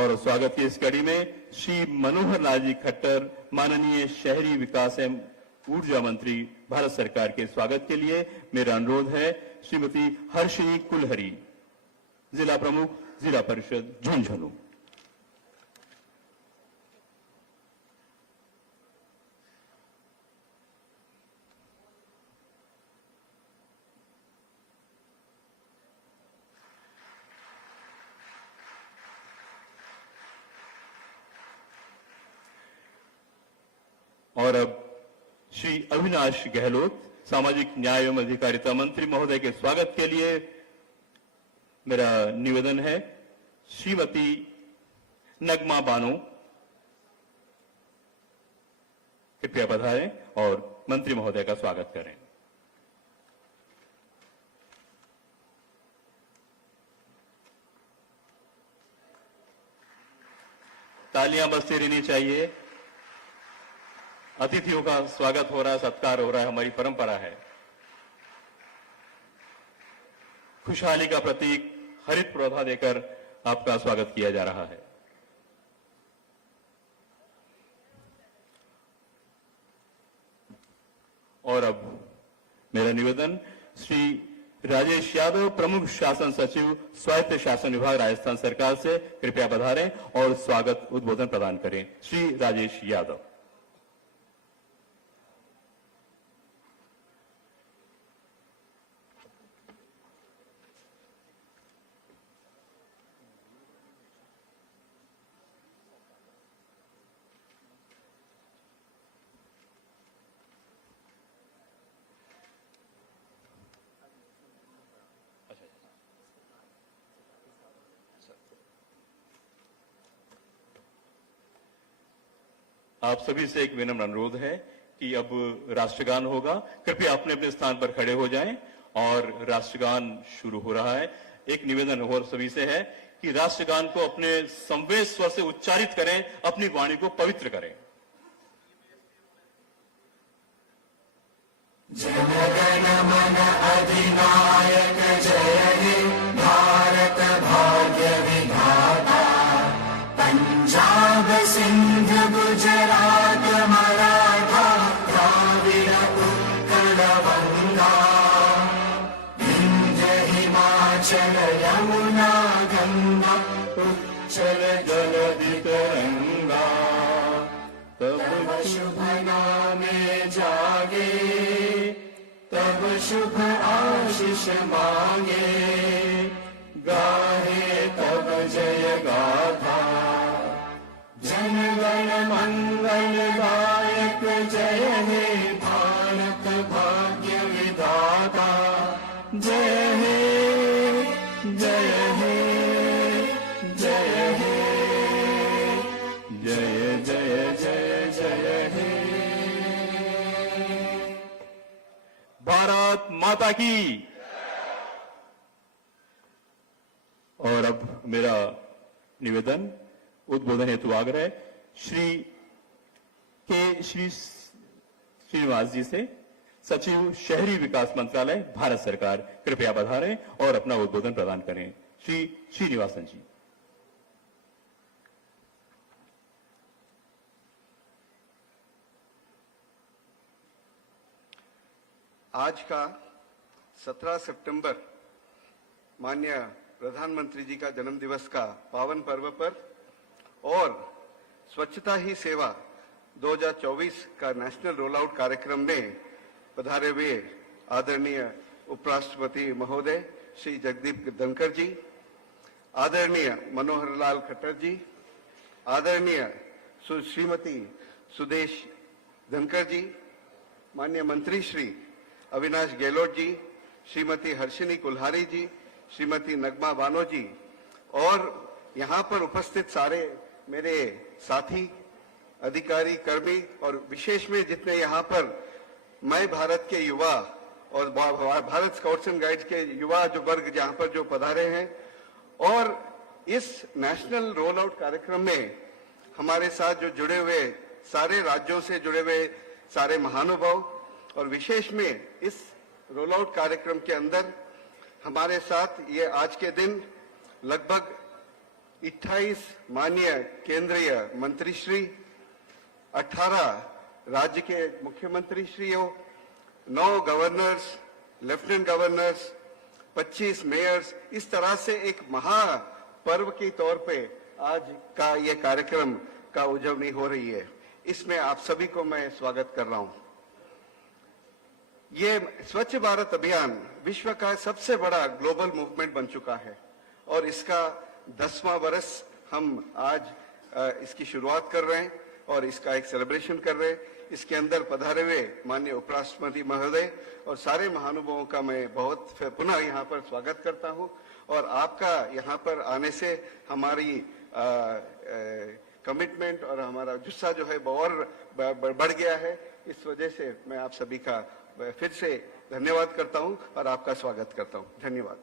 और स्वागत की इस कड़ी में श्री मनोहर लाल जी खट्टर, माननीय शहरी विकास एवं ऊर्जा मंत्री, भारत सरकार के स्वागत के लिए मेरा अनुरोध है। श्रीमती हर्षिनी कुलहरी, जिला प्रमुख, जिला परिषद झुंझुनू। और अब श्री अविनाश गहलोत, सामाजिक न्याय एवं अधिकारिता मंत्री महोदय के स्वागत के लिए मेरा निवेदन है। श्रीमती नगमा बानो कृपया पधारें और मंत्री महोदय का स्वागत करें। तालियां बजती रहनी चाहिए। अतिथियों का स्वागत हो रहा है, सत्कार हो रहा है, हमारी परंपरा है। खुशहाली का प्रतीक हरित पौधा देकर आपका स्वागत किया जा रहा है। और अब मेरा निवेदन, श्री राजेश यादव, प्रमुख शासन सचिव, स्वायत्त शासन विभाग, राजस्थान सरकार से कृपया पधारें और स्वागत उद्बोधन प्रदान करें। श्री राजेश यादव। आप सभी से एक विनम्र अनुरोध है कि अब राष्ट्रगान होगा। कृपया अपने अपने स्थान पर खड़े हो जाएं और राष्ट्रगान शुरू हो रहा है। एक निवेदन और सभी से है कि राष्ट्रगान को अपने संवेद स्वर से उच्चारित करें, अपनी वाणी को पवित्र करें। जनगण मन अधिनायक जय हे भारत भाग्य विधाता, पंजाब सिंध गुजरात मराठा द्राविड़ उत्कल बंगा, विंध्य हिमाचल यमुना गंगा उच्चल जलधि तरंगा, तब शुभ नामे जागे, तब शुभ आशीष मांगे, गाहे तब जय गाथा, जनगण मंगल गायक जय हे भारत भाग्य विधाता, जय हे जय हे जय हे जय जय जय जय हे। भारत माता की। और अब मेरा निवेदन, उद्बोधन हेतु आग्रह श्री श्रीनिवास जी से, सचिव शहरी विकास मंत्रालय, भारत सरकार, कृपया पधारें और अपना उद्बोधन प्रदान करें। श्री श्रीनिवासन जी। आज का 17 सितंबर माननीय प्रधानमंत्री जी का जन्म दिवस का पावन पर्व पर और स्वच्छता ही सेवा 2024 का नेशनल रोल आउट कार्यक्रम में पधारे हुए आदरणीय उपराष्ट्रपति महोदय श्री जगदीप धनखड़ जी, आदरणीय मनोहर लाल खट्टर जी, आदरणीय श्रीमती सुदेश धनखड़ जी, माननीय मंत्री श्री अविनाश गहलोत जी, श्रीमती हर्षिनी कुल्हारी जी, श्रीमती नगमा बानो जी और यहाँ पर उपस्थित सारे मेरे साथी, अधिकारी, कर्मी और विशेष में जितने यहाँ पर मैं भारत के युवा और भारत स्काउट्स एंड गाइड्स के युवा जो वर्ग जहाँ पर जो पधारे हैं, और इस नेशनल रोल आउट कार्यक्रम में हमारे साथ जो जुड़े हुए सारे राज्यों से जुड़े हुए सारे महानुभाव, और विशेष में इस रोल आउट कार्यक्रम के अंदर हमारे साथ ये आज के दिन लगभग 28 माननीय केंद्रीय मंत्री श्री, 18 राज्य के मुख्यमंत्री श्रीयों, 9 गवर्नर्स, लेफ्टिनेंट गवर्नर्स, 25 मेयर्स, इस तरह से एक महापर्व के तौर पे आज का ये कार्यक्रम का उजवनी हो रही है। इसमें आप सभी को मैं स्वागत कर रहा हूं। ये स्वच्छ भारत अभियान विश्व का सबसे बड़ा ग्लोबल मूवमेंट बन चुका है और इसका 10वां वर्ष हम आज इसकी शुरुआत कर रहे हैं और इसका एक सेलिब्रेशन कर रहे हैं। इसके अंदर पधारे हुए माननीय उपराष्ट्रपति महोदय और सारे महानुभावों का मैं बहुत पुनः यहाँ पर स्वागत करता हूँ और आपका यहाँ पर आने से हमारी कमिटमेंट और हमारा जुस्सा जो है और बढ़ गया है। इस वजह से मैं आप सभी का फिर से धन्यवाद करता हूँ और आपका स्वागत करता हूँ। धन्यवाद।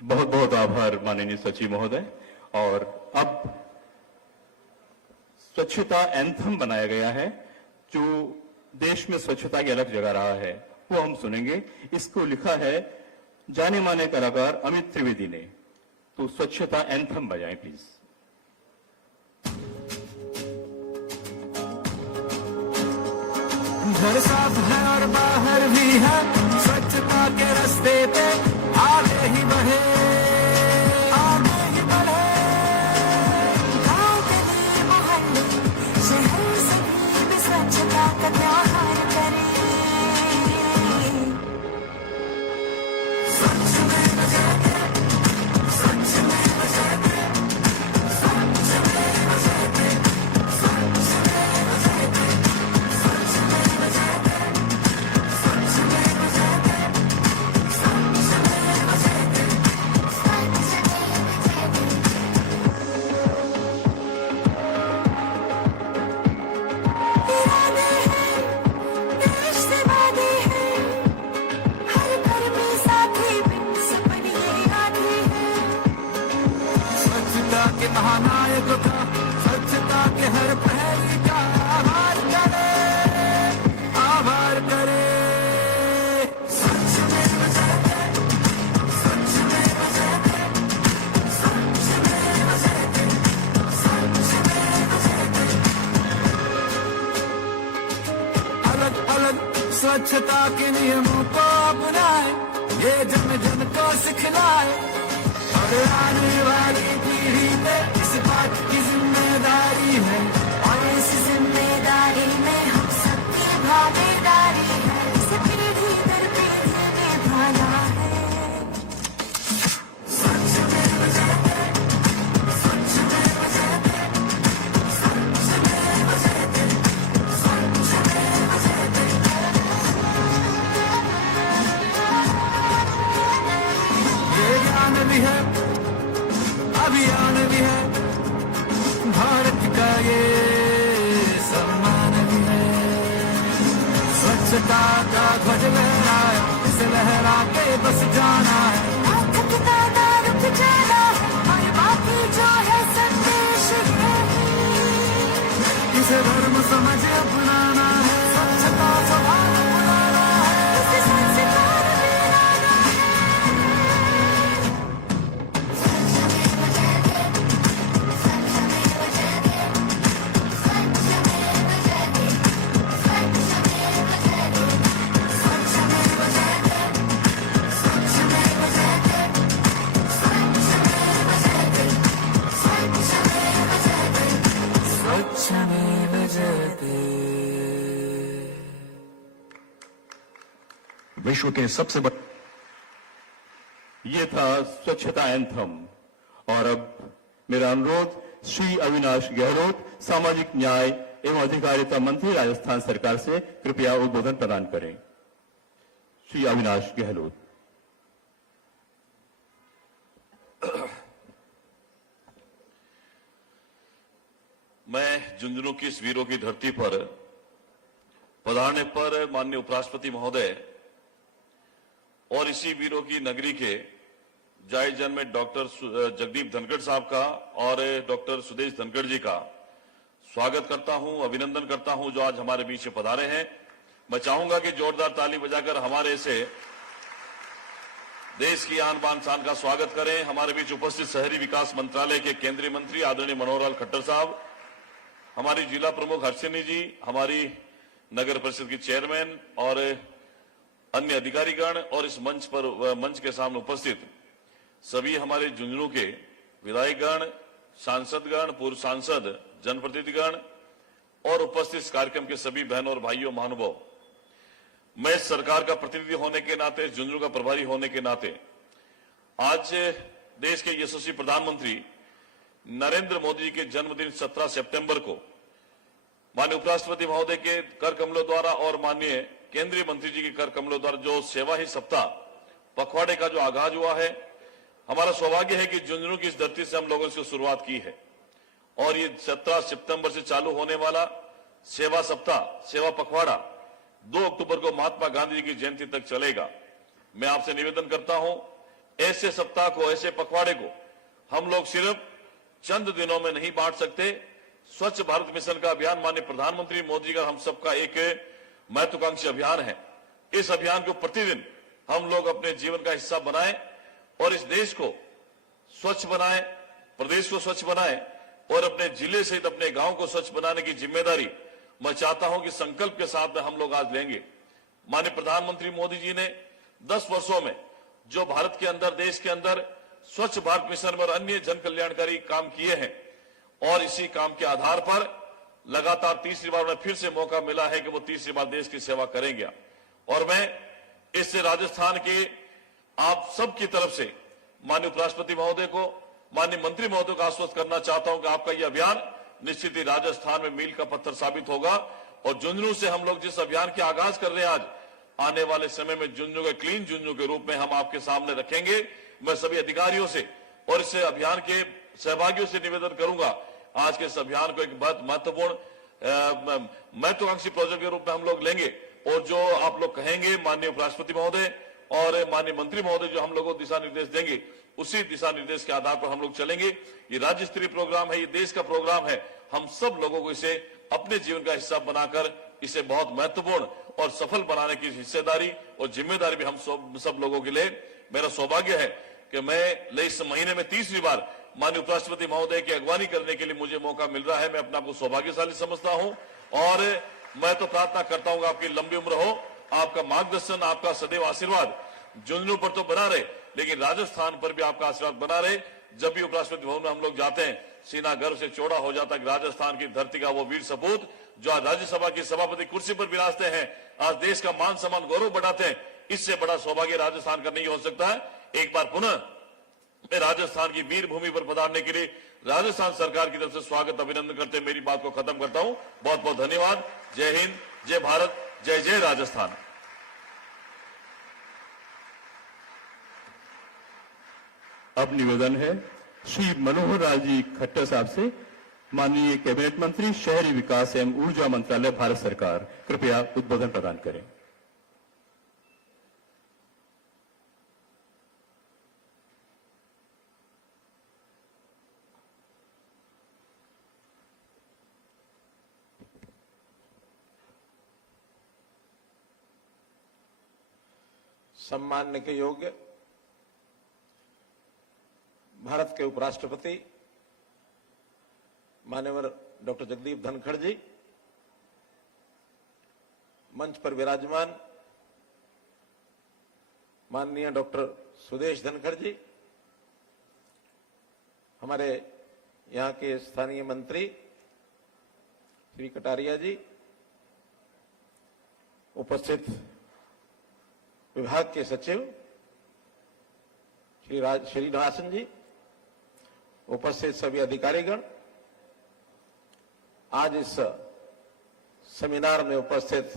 बहुत बहुत आभार माननीय सचिव महोदय। और अब स्वच्छता एंथम बनाया गया है जो देश में स्वच्छता की अलग जगह रहा है, वो हम सुनेंगे। इसको लिखा है जाने माने कलाकार अमित त्रिवेदी ने। तो स्वच्छता एंथम बजाएं प्लीज। घर साफ है और बाहर भी है, स्वच्छता के रास्ते पे आगे ही बढ़े, आगे ही बढ़े। गाँव गली मोहल्ले शहर सभी में स्वच्छता का त्योहार करें। स्वच्छ में मजा दे, स्वच्छ में मजा दे, स्वच्छ में मजा दे, स्वच्छ में मजा दे, स्वच्छ में मजा दे, स्वच्छ में मजा दे, स्वच्छ में मजा दे, इरादे हैं देश से वादे हैं, हर घर में साथी बिन सपने आते हैं। स्वच्छता के महानायक का, स्वच्छता के हर पहली का आभार करे, आभार करे। स्वच्छ में मजा दे, स्वच्छ में मजा दे, स्वच्छ में मजा दे, स्वच्छ में मजा दे। अलग अलग स्वच्छता के नियमों को अपनाए, ये जन जन को सिखलाए और आने वाली पीढ़ी पे इस बात की जिम्मेदारी है। और इस जिम्मेदारी में हम सबकी भागीदारी है, इसे पीढ़ी दर पीढ़ी निभाना है। स्वच्छ में मजा दे, स्वच्छ में मजा दे, स्वच्छ में मजा दे, स्वच्छ में मजा दे। ये ज्ञान भी है, अभियान भी है, भारत का ये सम्मान भी है। स्वच्छता का ध्वज लहराए, इसे लहरा के बस जाना है। थकता ना रुक जाना और बाकी जो है संदेश है। इसे धर्म समझ अपनाना है, स्वच्छता स्वभाव अपनाना है। इसे संस्कार मिलाना है। स्वच्छ में मजा दे, स्वच्छ में मजा दे, स्वच्छ में मजा दे, स्वच्छ में मजा दे, स्वच्छ में मजा दे, स्वच्छ में मजा दे, स्वच्छ में मजा दे, स्वच्छ में मजा दे, स्वच्छ में मजा दे। विश्व के सबसे बड़े ये था स्वच्छता एंथम। और अब मेरा अनुरोध श्री अविनाश गहलोत, सामाजिक न्याय एवं अधिकारिता मंत्री, राजस्थान सरकार से कृपया उद्बोधन प्रदान करें। श्री अविनाश गहलोत। मैं झुंझुनू की इस वीरों की धरती पर पधारने पर माननीय उपराष्ट्रपति महोदय और इसी वीरों की नगरी के जाय जन में डॉक्टर जगदीप धनखड़ साहब का और डॉक्टर सुदेश धनखड़ जी का स्वागत करता हूं, अभिनंदन करता हूं जो आज हमारे बीच में पधारे हैं। मैं चाहूंगा कि जोरदार ताली बजाकर हमारे से देश की आन बान शान का स्वागत करें। हमारे बीच उपस्थित शहरी विकास मंत्रालय के केंद्रीय मंत्री आदरणीय मनोहर लाल खट्टर साहब, हमारी जिला प्रमुख हर्षिनी जी, हमारी नगर परिषद की चेयरमैन और अन्य अधिकारीगण और इस मंच के सामने उपस्थित सभी हमारे झुंझुनू के विधायकगण, सांसदगण, पूर्व सांसद, जनप्रतिनिधिगण और उपस्थित इस कार्यक्रम के सभी बहनों और भाइयों, महानुभाव, मैं सरकार का प्रतिनिधि होने के नाते, झुंझुनू का प्रभारी होने के नाते आज देश के यशस्वी प्रधानमंत्री नरेंद्र मोदी जी के जन्मदिन 17 सितंबर को माननीय उपराष्ट्रपति महोदय के कर कमलों द्वारा और माननीय केंद्रीय मंत्री जी के कर कमलों द्वारा जो सेवा ही सप्ताह पखवाड़े का जो आगाज हुआ है, हमारा सौभाग्य है कि झुंझुनू की इस धरती से हम लोगों ने शुरुआत की है और ये 17 सितंबर से चालू होने वाला सेवा सप्ताह, सेवा पखवाड़ा 2 अक्टूबर को महात्मा गांधी जी की जयंती तक चलेगा। मैं आपसे निवेदन करता हूं, ऐसे सप्ताह को, ऐसे पखवाड़े को हम लोग सिर्फ चंद दिनों में नहीं बांट सकते। स्वच्छ भारत मिशन का अभियान माननीय प्रधानमंत्री मोदी का हम सबका एक महत्वाकांक्षी अभियान है। इस अभियान को प्रतिदिन हम लोग अपने जीवन का हिस्सा बनाएं और इस देश को स्वच्छ बनाएं, प्रदेश को स्वच्छ बनाएं और अपने जिले सहित अपने गांव को स्वच्छ बनाने की जिम्मेदारी मैं चाहता हूं कि संकल्प के साथ में हम लोग आज लेंगे। माननीय प्रधानमंत्री मोदी जी ने 10 वर्षों में जो भारत के अंदर, देश के अंदर स्वच्छ भारत मिशन और अन्य जन कल्याणकारी काम किए हैं और इसी काम के आधार पर लगातार तीसरी बार उन्हें फिर से मौका मिला है कि वो तीसरी बार देश की सेवा करेंगे। और मैं इससे राजस्थान के आप सबकी तरफ से माननीय उपराष्ट्रपति महोदय को, माननीय मंत्री महोदय को आश्वस्त करना चाहता हूं कि आपका यह अभियान निश्चित ही राजस्थान में मील का पत्थर साबित होगा और झुंझुनू से हम लोग जिस अभियान के आगाज कर रहे हैं आज, आने वाले समय में झुंझुनू के क्लीन झुंझुनू के रूप में हम आपके सामने रखेंगे। मैं सभी अधिकारियों से और इस अभियान के सहभागियों से निवेदन करूंगा, आज के इस अभियान को एक बहुत महत्वपूर्ण महत्वाकांक्षी प्रोजेक्ट के रूप में हम लोग लेंगे और जो आप लोग कहेंगे माननीय उपराष्ट्रपति महोदय और माननीय मंत्री महोदय जो हम लोगों को दिशा निर्देश देंगे, उसी दिशा निर्देश के आधार पर हम लोग चलेंगे। ये राज्य स्तरीय प्रोग्राम है, ये देश का प्रोग्राम है। हम सब लोगों को इसे अपने जीवन का हिस्सा बनाकर इसे बहुत महत्वपूर्ण और सफल बनाने की हिस्सेदारी और जिम्मेदारी भी हम सब लोगों के लिए मेरा सौभाग्य है कि मैं इस महीने में तीसरी बार माननीय उपराष्ट्रपति महोदय की अगवानी करने के लिए मुझे मौका मिल रहा है। मैं अपने आप को सौभाग्यशाली समझता हूं और मैं तो प्रार्थना करता हूं आपकी लंबी उम्र हो, आपका मार्गदर्शन, आपका सदैव आशीर्वाद झुंझुनू पर तो बना रहे, लेकिन राजस्थान पर भी आपका आशीर्वाद बना रहे। जब भी उपराष्ट्रपति भवन में हम लोग जाते हैं, सीना गर्व से चौड़ा हो जाता है कि राजस्थान की धरती का वो वीर सपूत जो आज राज्यसभा की सभापति कुर्सी पर विराजते हैं, आज देश का मान सम्मान गौरव बढ़ाते हैं, इससे बड़ा सौभाग्य राजस्थान का नहीं हो सकता है। एक बार पुनः मैं राजस्थान की वीर भूमि पर पधारने के लिए राजस्थान सरकार की तरफ से स्वागत, अभिनंदन करते मेरी बात को खत्म करता हूं। बहुत बहुत धन्यवाद। जय हिंद, जय भारत, जय जय राजस्थान। अब निवेदन है श्री मनोहर लाल जी खट्टर साहब से, माननीय कैबिनेट मंत्री, शहरी विकास एवं ऊर्जा मंत्रालय, भारत सरकार, कृपया उद्बोधन प्रदान करें। सम्मान के योग्य भारत के उपराष्ट्रपति माननीय डॉक्टर जगदीप धनखड़ जी, मंच पर विराजमान माननीय डॉक्टर सुदेश धनखड़ जी, हमारे यहाँ के स्थानीय मंत्री श्री कटारिया जी, उपस्थित विभाग के सचिव श्री श्रीनिवासन जी, उपस्थित सभी अधिकारीगण, आज इस सेमिनार में उपस्थित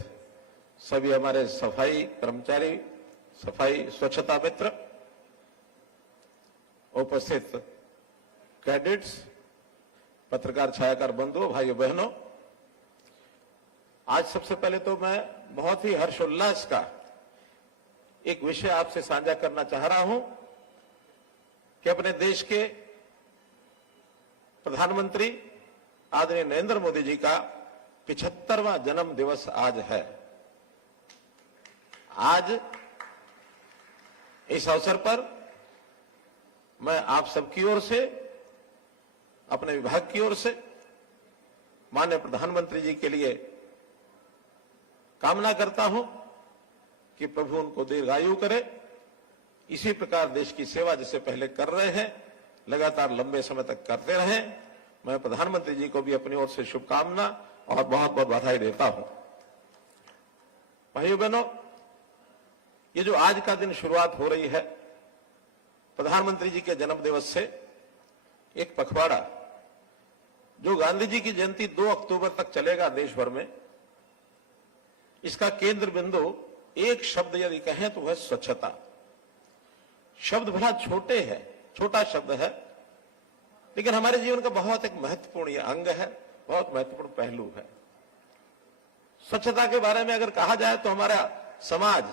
सभी हमारे सफाई कर्मचारी, सफाई स्वच्छता मित्र, उपस्थित कैडेट्स, पत्रकार छायाकार बंधुओं, भाइयों बहनों, आज सबसे पहले तो मैं बहुत ही हर्षोल्लास का एक विषय आपसे साझा करना चाह रहा हूं कि अपने देश के प्रधानमंत्री आदरणीय नरेंद्र मोदी जी का 75वां जन्म दिवस आज है। आज इस अवसर पर मैं आप सबकी ओर से, अपने विभाग की ओर से माननीय प्रधानमंत्री जी के लिए कामना करता हूं कि प्रभु उनको दीर्घायु करे। इसी प्रकार देश की सेवा जैसे पहले कर रहे हैं, लगातार लंबे समय तक करते रहें। मैं प्रधानमंत्री जी को भी अपनी ओर से शुभकामना और बहुत बहुत बधाई देता हूं। भाइयों बहनों, ये जो आज का दिन शुरुआत हो रही है प्रधानमंत्री जी के जन्म दिवस से, एक पखवाड़ा जो गांधी जी की जयंती 2 अक्टूबर तक चलेगा देश भर में, इसका केंद्र बिंदु एक शब्द यदि कहें तो वह स्वच्छता। शब्द भला छोटा शब्द है, लेकिन हमारे जीवन का बहुत एक महत्वपूर्ण ये अंग है, बहुत महत्वपूर्ण पहलू है। स्वच्छता के बारे में अगर कहा जाए तो हमारा समाज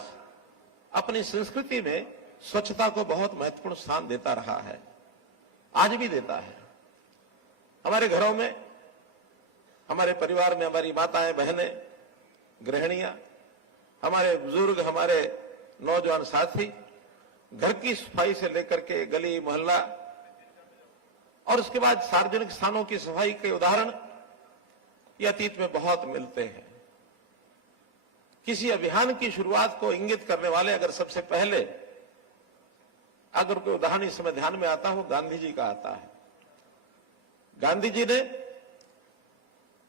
अपनी संस्कृति में स्वच्छता को बहुत महत्वपूर्ण स्थान देता रहा है, आज भी देता है। हमारे घरों में, हमारे परिवार में हमारी माताएं, बहनें, गृहिणियां, हमारे बुजुर्ग, हमारे नौजवान साथी घर की सफाई से लेकर के गली मोहल्ला और उसके बाद सार्वजनिक स्थानों की सफाई के उदाहरण ये अतीत में बहुत मिलते हैं। किसी अभियान की शुरुआत को इंगित करने वाले अगर सबसे पहले अगर कोई उदाहरण इस समय ध्यान में आता हो, गांधी जी का आता है। गांधी जी ने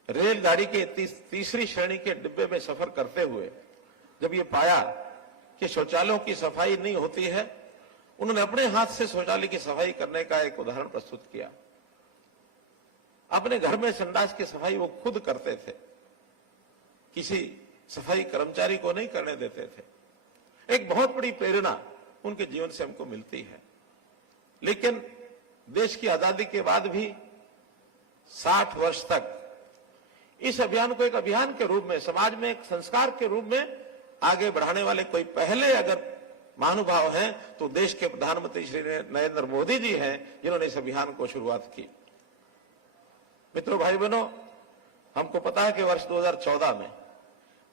रेलगाड़ी के तीसरी श्रेणी के डिब्बे में सफर करते हुए जब ये पाया कि शौचालयों की सफाई नहीं होती है, उन्होंने अपने हाथ से शौचालय की सफाई करने का एक उदाहरण प्रस्तुत किया। अपने घर में संडास की सफाई वो खुद करते थे, किसी सफाई कर्मचारी को नहीं करने देते थे। एक बहुत बड़ी प्रेरणा उनके जीवन से हमको मिलती है। लेकिन देश की आजादी के बाद भी 60 वर्ष तक इस अभियान को एक अभियान के रूप में, समाज में एक संस्कार के रूप में आगे बढ़ाने वाले कोई पहले अगर महानुभाव हैं तो देश के प्रधानमंत्री श्री नरेंद्र मोदी जी हैं, जिन्होंने इस अभियान को शुरुआत की। मित्रों, भाई बहनों, हमको पता है कि वर्ष 2014 में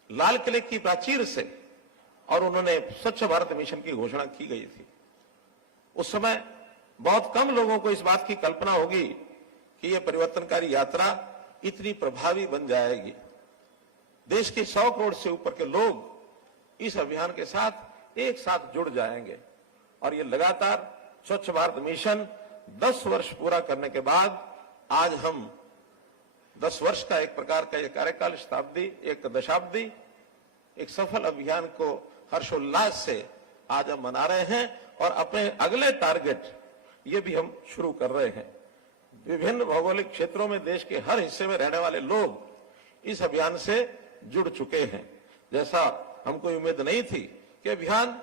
लाल किले की प्राचीर से और उन्होंने स्वच्छ भारत मिशन की घोषणा की गई थी। उस समय बहुत कम लोगों को इस बात की कल्पना होगी कि यह परिवर्तनकारी यात्रा इतनी प्रभावी बन जाएगी। देश के 100 करोड़ से ऊपर के लोग इस अभियान के साथ एक साथ जुड़ जाएंगे और ये लगातार स्वच्छ भारत मिशन 10 वर्ष पूरा करने के बाद आज हम 10 वर्ष का एक प्रकार का एक कार्यकाल, शताब्दी, एक दशाब्दी, एक सफल अभियान को हर्षोल्लास से आज हम मना रहे हैं और अपने अगले टारगेट ये भी हम शुरू कर रहे हैं। विभिन्न भौगोलिक क्षेत्रों में देश के हर हिस्से में रहने वाले लोग इस अभियान से जुड़ चुके हैं। जैसा हमको उम्मीद नहीं थी कि अभियान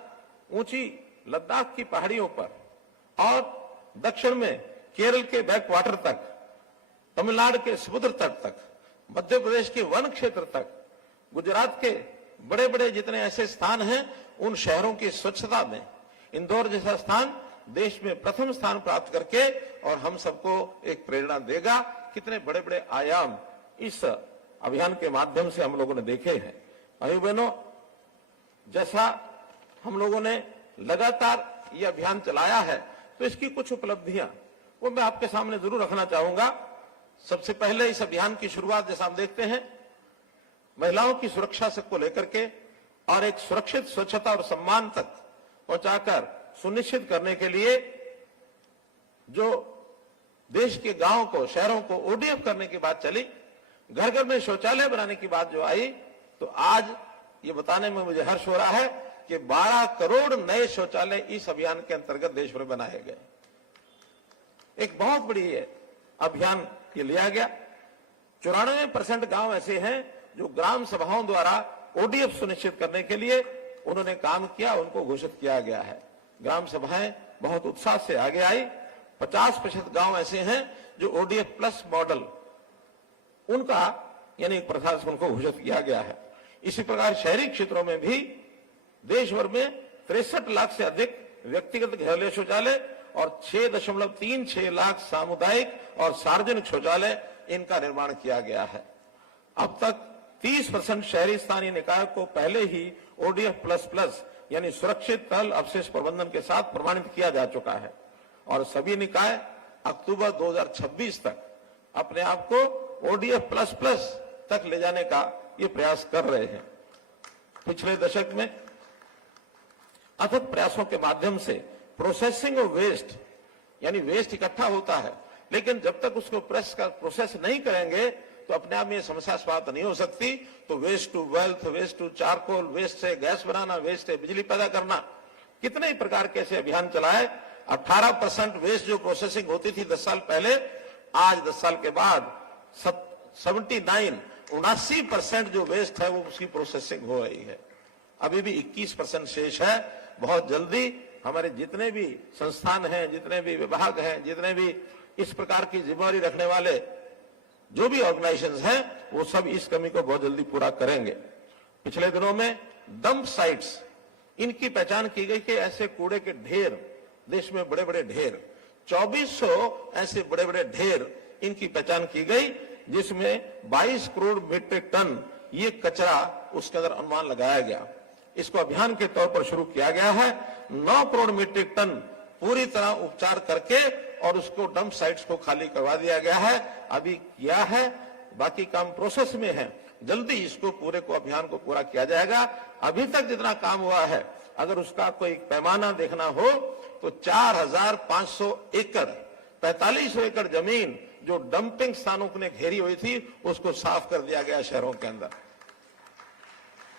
ऊंची लद्दाख की पहाड़ियों पर और दक्षिण में केरल के बैकवाटर तक, तमिलनाडु के समुद्र तट तक, मध्य प्रदेश के वन क्षेत्र तक, गुजरात के बड़े बड़े जितने ऐसे स्थान हैं उन शहरों की स्वच्छता में इंदौर जैसा स्थान देश में प्रथम स्थान प्राप्त करके और हम सबको एक प्रेरणा देगा। कितने बड़े बड़े आयाम इस अभियान के माध्यम से हम लोगों ने देखे हैं। भाइयों बहनों, जैसा हम लोगों ने लगातार ये अभियान चलाया है तो इसकी कुछ उपलब्धियां वो मैं आपके सामने जरूर रखना चाहूंगा। सबसे पहले इस अभियान की शुरुआत जैसा हम देखते हैं महिलाओं की सुरक्षा से को लेकर के और एक सुरक्षित स्वच्छता और सम्मान तक पहुंचाकर सुनिश्चित करने के लिए जो देश के गांवों को, शहरों को ओडीएफ करने की बात चली, घर घर में शौचालय बनाने की बात जो आई, तो आज ये बताने में मुझे हर्ष हो रहा है कि 12 करोड़ नए शौचालय इस अभियान के अंतर्गत देश भर में बनाए गए। एक बहुत बड़ी अभियान ये लिया गया। 94% गांव ऐसे हैं जो ग्राम सभाओं द्वारा ओडीएफ सुनिश्चित करने के लिए उन्होंने काम किया, उनको घोषित किया गया है। ग्राम सभाएं बहुत उत्साह से आगे आई। 50% गांव ऐसे हैं जो ओडीएफ प्लस मॉडल उनका यानी प्रथा से उनको घोषित किया गया है। इसी प्रकार शहरी क्षेत्रों में भी देश भर में 63 लाख से अधिक व्यक्तिगत घरेलू शौचालय और 6.36 लाख सामुदायिक और सार्वजनिक शौचालय इनका निर्माण किया गया है। अब तक 30% शहरी स्थानीय निकाय को पहले ही ODF++ यानी सुरक्षित तरल अवशेष प्रबंधन के साथ प्रमाणित किया जा चुका है और सभी निकाय अक्टूबर 2026 तक अपने आप को ODF++ तक ले जाने का ये प्रयास कर रहे हैं। पिछले दशक में अथक प्रयासों के माध्यम से प्रोसेसिंग ऑफ वेस्ट यानी वेस्ट इकट्ठा होता है, लेकिन जब तक उसको प्रोसेस नहीं करेंगे तो अपने आप में ये समस्या समाप्त नहीं हो सकती। तो waste to wealth, waste to charcoal, waste से गैस बनाना, वेस्ट से बिजली पैदा करना, कितने ही प्रकार के ऐसे अभियान चलाए। 18% वेस्ट जो प्रोसेसिंग होती थी 10 साल पहले, आज 10 साल के बाद 79% जो वेस्ट है वो उसकी प्रोसेसिंग हो रही है। अभी भी 21% शेष है। बहुत जल्दी हमारे जितने भी संस्थान हैं, जितने भी विभाग हैं, जितने भी इस प्रकार की जिम्मेदारी रखने वाले जो भी ऑर्गेनाइजेशंस हैं, वो सब इस कमी को बहुत जल्दी पूरा करेंगे। पिछले दिनों में डंप साइट्स, इनकी पहचान की गई कि ऐसे कूड़े के ढेर, देश में बड़े बड़े ढेर, 2400 ऐसे बड़े बड़े ढेर इनकी पहचान की गई, जिसमें 22 करोड़ मीट्रिक टन ये कचरा उसके अंदर अनुमान लगाया गया। इसको अभियान के तौर पर शुरू किया गया है। 9 करोड़ मीट्रिक टन पूरी तरह उपचार करके और उसको डंप साइट्स को खाली करवा दिया गया है। अभी किया है, बाकी काम प्रोसेस में है। जल्दी इसको पूरे को अभियान को पूरा किया जाएगा। अभी तक जितना काम हुआ है, अगर उसका कोई पैमाना देखना हो तो 4500 एकड़, 4500 एकड़ जमीन जो डंपिंग स्थानों ने घेरी हुई थी, उसको साफ कर दिया गया शहरों के अंदर।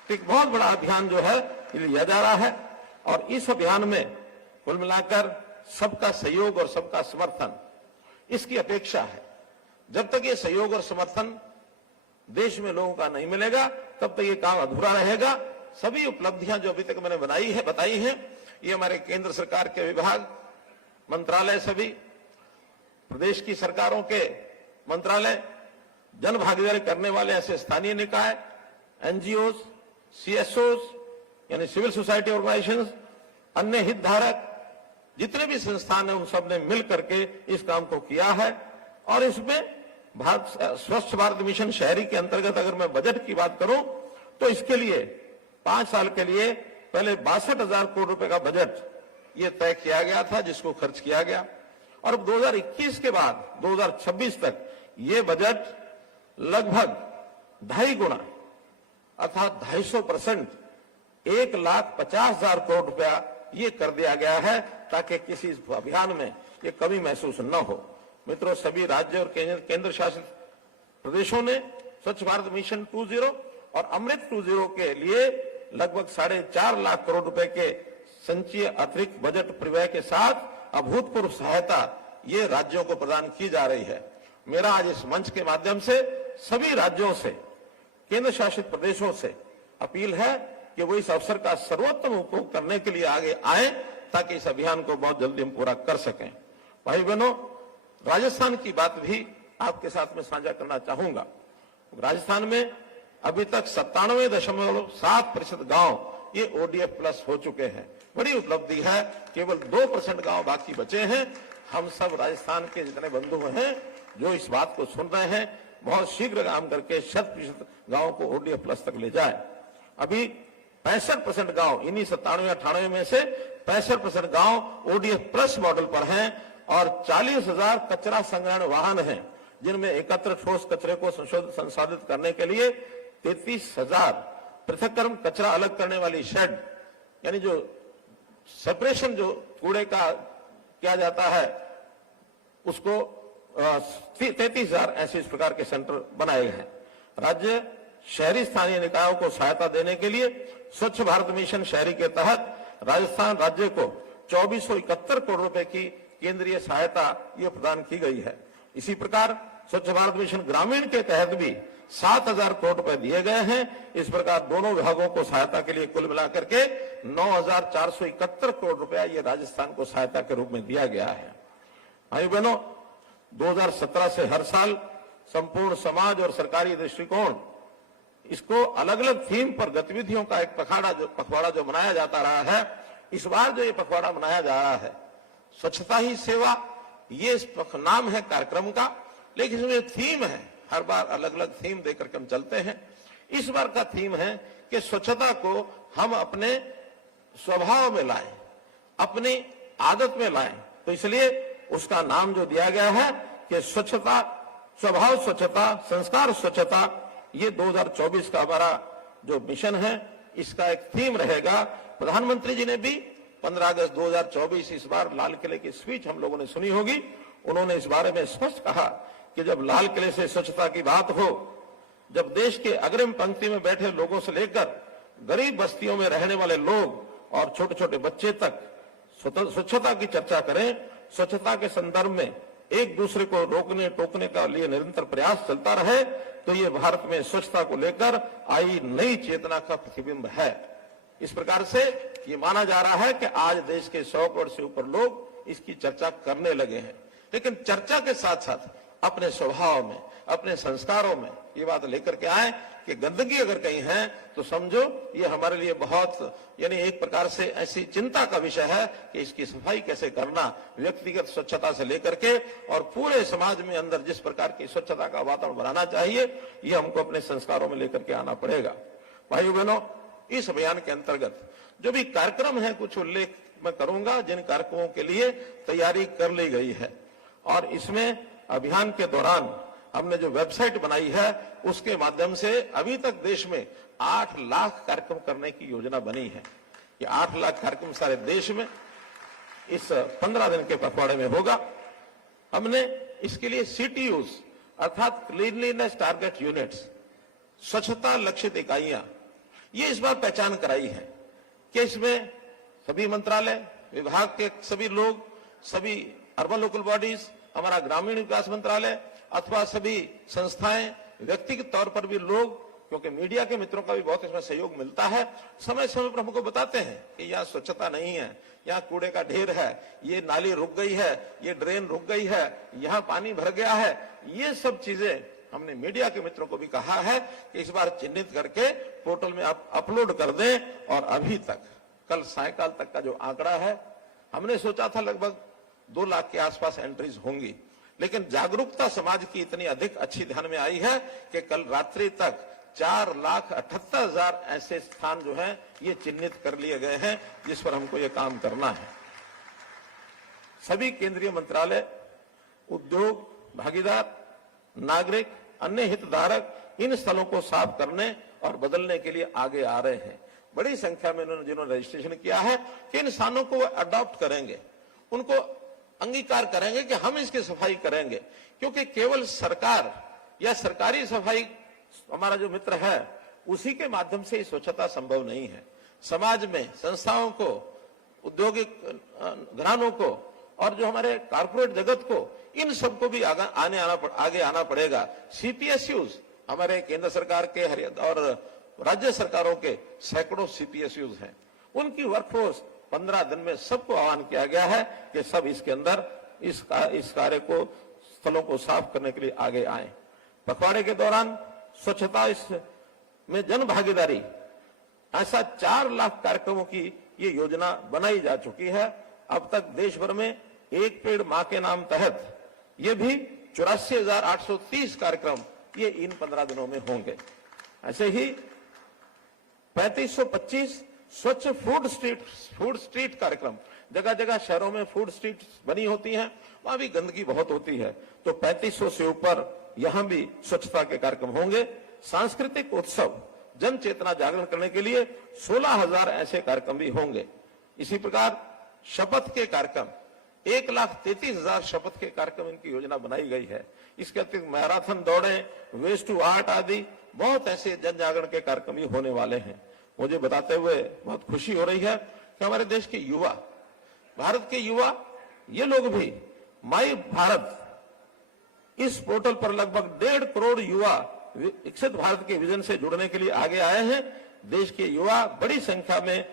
एक बहुत बड़ा अभियान जो है लिया जा रहा है और इस अभियान में कुल मिलाकर सबका सहयोग और सबका समर्थन इसकी अपेक्षा है। जब तक ये सहयोग और समर्थन देश में लोगों का नहीं मिलेगा, तब तक ये काम अधूरा रहेगा। सभी उपलब्धियां जो अभी तक मैंने बताई हैं, ये हमारे केंद्र सरकार के विभाग, मंत्रालय, सभी प्रदेश की सरकारों के मंत्रालय, जन भागीदारी करने वाले ऐसे स्थानीय निकाय, NGOs, CSOs यानी सिविल सोसाइटी ऑर्गेनाइजेशंस, अन्य हितधारक जितने भी संस्थान हैं, उन सब ने मिल करके इस काम को किया है। और इसमें स्वच्छ भारत मिशन शहरी के अंतर्गत अगर मैं बजट की बात करूं तो इसके लिए 5 साल के लिए पहले 62,000 करोड़ रुपए का बजट ये तय किया गया था, जिसको खर्च किया गया। और 2021 के बाद 2026 तक ये बजट लगभग 2.5 गुना अर्थात 250%, 1,50,000 करोड़ रुपया ये कर दिया गया है, ताकि किसी अभियान में ये कमी महसूस न हो। मित्रों, सभी राज्य और केंद्र शासित प्रदेशों ने स्वच्छ भारत मिशन 2.0 और अमृत 2.0 के लिए लगभग 4.5 लाख करोड़ रुपए के संचयी अतिरिक्त बजट परिव्यय के साथ अभूतपूर्व सहायता ये राज्यों को प्रदान की जा रही है। मेरा आज इस मंच के माध्यम से सभी राज्यों से, केंद्र शासित प्रदेशों से अपील है कि वो इस अवसर का सर्वोत्तम उपयोग करने के लिए आगे आए, ताकि इस अभियान को बहुत जल्दी हम पूरा कर सकें। भाई बहनों, राजस्थान की बात भी आपके साथ में साझा करना चाहूंगा। राजस्थान में अभी तक 97.7% गांव ये ODF+ हो चुके हैं। बड़ी उपलब्धि है। केवल 2% गांव बाकी बचे हैं। हम सब राजस्थान के जितने बंधु हैं जो इस बात को सुन रहे हैं, बहुत शीघ्र काम करके 100% गांवों को ODF+ तक ले जाए। अभी 65% गांव, इन्हीं 97-98 में से 65% गांव ODF+ मॉडल पर हैं और 40,000 कचरा संग्रहण वाहन हैं, जिनमें एकत्र ठोस कचरे को संसाधित करने के लिए 33,000 पृथक्करण कचरा अलग करने वाली शेड, यानी जो सेपरेशन जो कूड़े का किया जाता है, उसको 33,000 ऐसे इस प्रकार के सेंटर बनाए गए हैं। राज्य शहरी स्थानीय निकायों को सहायता देने के लिए स्वच्छ भारत मिशन शहरी के तहत राजस्थान राज्य को 2471 करोड़ रुपए की केंद्रीय सहायता ये प्रदान की गई है। इसी प्रकार स्वच्छ भारत मिशन ग्रामीण के तहत भी 7,000 करोड़ रुपए दिए गए हैं। इस प्रकार दोनों विभागों को सहायता के लिए कुल मिलाकर के 9,471 करोड़ रुपया ये राजस्थान को सहायता के रूप में दिया गया है। भाई बहनों, 2017 से हर साल संपूर्ण समाज और सरकारी दृष्टिकोण इसको अलग अलग थीम पर गतिविधियों का एक पखवाड़ा जो मनाया जाता रहा है, इस बार जो ये पखवाड़ा मनाया जा रहा है, स्वच्छता ही सेवा, ये नाम है कार्यक्रम का, लेकिन इसमें थीम है, हर बार अलग अलग थीम देकर के हम चलते हैं। इस बार का थीम है कि स्वच्छता को हम अपने स्वभाव में लाएं, अपनी आदत में लाएं। तो इसलिए उसका नाम जो दिया गया है कि स्वच्छता, स्वभाव स्वच्छता, संस्कार स्वच्छता, ये 2024 का हमारा जो मिशन है, इसका एक थीम रहेगा। प्रधानमंत्री जी ने भी 15 अगस्त 2024 इस बार लाल किले की स्पीच हम लोगों ने सुनी होगी। उन्होंने इस बारे में स्पष्ट कहा कि जब लाल किले से स्वच्छता की बात हो, जब देश के अग्रिम पंक्ति में बैठे लोगों से लेकर गरीब बस्तियों में रहने वाले लोग और छोटे छोटे बच्चे तक स्वच्छता की चर्चा करें, स्वच्छता के संदर्भ में एक दूसरे को रोकने टोकने का लिए निरंतर प्रयास चलता रहे, तो ये भारत में स्वच्छता को लेकर आई नई चेतना का प्रतिबिंब है। इस प्रकार से ये माना जा रहा है कि आज देश के 100 करोड़ से ऊपर लोग इसकी चर्चा करने लगे हैं। लेकिन चर्चा के साथ साथ अपने स्वभाव में, अपने संस्कारों में ये बात लेकर के आए कि गंदगी अगर कहीं है तो समझो ये हमारे लिए बहुत, यानी एक प्रकार से ऐसी चिंता का विषय है कि इसकी सफाई कैसे करना, व्यक्तिगत स्वच्छता से लेकर के और पूरे समाज में अंदर जिस प्रकार की स्वच्छता का वातावरण बनाना चाहिए, ये हमको अपने संस्कारों में लेकर के आना पड़ेगा। भाइयों बहनों, इस अभियान के अंतर्गत जो भी कार्यक्रम है, कुछ उल्लेख मैं करूंगा जिन कार्यक्रमों के लिए तैयारी कर ली गई है। और इसमें अभियान के दौरान हमने जो वेबसाइट बनाई है, उसके माध्यम से अभी तक देश में 8 लाख कार्यक्रम करने की योजना बनी है। ये 8 लाख कार्यक्रम सारे देश में इस 15 दिन के पखवाड़े में होगा। हमने इसके लिए CTUs अर्थात क्लीनलीनेस टारगेट यूनिट्स, स्वच्छता लक्षित इकाइयां, ये इस बार पहचान कराई है कि इसमें सभी मंत्रालय, विभाग के सभी लोग, सभी अर्बन लोकल बॉडीज, हमारा ग्रामीण विकास मंत्रालय अथवा सभी संस्थाएं, व्यक्तिगत तौर पर भी लोग, क्योंकि मीडिया के मित्रों का भी बहुत इसमें सहयोग मिलता है, समय समय पर हमको बताते हैं कि यहाँ स्वच्छता नहीं है, यहाँ कूड़े का ढेर है, ये नाली रुक गई है, ये ड्रेन रुक गई है, यहाँ पानी भर गया है। ये सब चीजें हमने मीडिया के मित्रों को भी कहा है कि इस बार चिन्हित करके पोर्टल में आप अपलोड कर दें। और अभी तक कल सायकाल तक का जो आंकड़ा है, हमने सोचा था लगभग 2 लाख के आसपास एंट्रीज होंगी, लेकिन जागरूकता समाज की इतनी अधिक अच्छी ध्यान में आई है कि कल रात्रि तक 4,78,000 ऐसे स्थान जो हैं ये चिन्हित कर लिए गए हैं जिस पर हमको ये काम करना है। सभी केंद्रीय मंत्रालय, उद्योग, भागीदार, नागरिक, अन्य हितधारक इन स्थलों को साफ करने और बदलने के लिए आगे आ रहे हैं। बड़ी संख्या में जिन्होंने रजिस्ट्रेशन किया है कि इन स्थानों को अडॉप्ट करेंगे, उनको अंगीकार करेंगे कि हम इसकी सफाई करेंगे, क्योंकि केवल सरकार या सरकारी सफाई हमारा जो मित्र है उसी के माध्यम से स्वच्छता संभव नहीं है। समाज में संस्थाओं को, औद्योगिक घरानों को और जो हमारे कारपोरेट जगत को, इन सबको भी आगे आना पड़ेगा। CPSUs हमारे केंद्र सरकार के और राज्य सरकारों के सैकड़ों CPSUs हैं, उनकी वर्कफोर्स 15 दिन में सबको आह्वान किया गया है कि सब इसके अंदर इस कार्य को, स्थलों को साफ करने के लिए आगे आए। पखवाड़े के दौरान स्वच्छता में जन भागीदारी, ऐसा 4 लाख कार्यक्रमों की ये योजना बनाई जा चुकी है। अब तक देश भर में एक पेड़ मां के नाम तहत ये भी 84,830 कार्यक्रम ये इन 15 दिनों में होंगे। ऐसे ही 3525 स्वच्छ फूड स्ट्रीट कार्यक्रम, जगह जगह शहरों में फूड स्ट्रीट बनी होती हैं, वहां भी गंदगी बहुत होती है, तो 3500 से ऊपर यहां भी स्वच्छता के कार्यक्रम होंगे। सांस्कृतिक उत्सव, जन चेतना जागरण करने के लिए 16,000 ऐसे कार्यक्रम भी होंगे। इसी प्रकार शपथ के कार्यक्रम, 1,33,000 शपथ के कार्यक्रम इनकी योजना बनाई गई है। इसके अतिरिक्त मैराथन दौड़े, वेस्ट टू आर्ट आदि बहुत ऐसे जन जागरण के कार्यक्रम भी होने वाले हैं। मुझे बताते हुए बहुत खुशी हो रही है कि हमारे देश के युवा, भारत के युवा, ये लोग भी माई भारत इस पोर्टल पर लगभग 1.5 करोड़ युवा विकसित भारत के विजन से जुड़ने के लिए आगे आए हैं। देश के युवा बड़ी संख्या में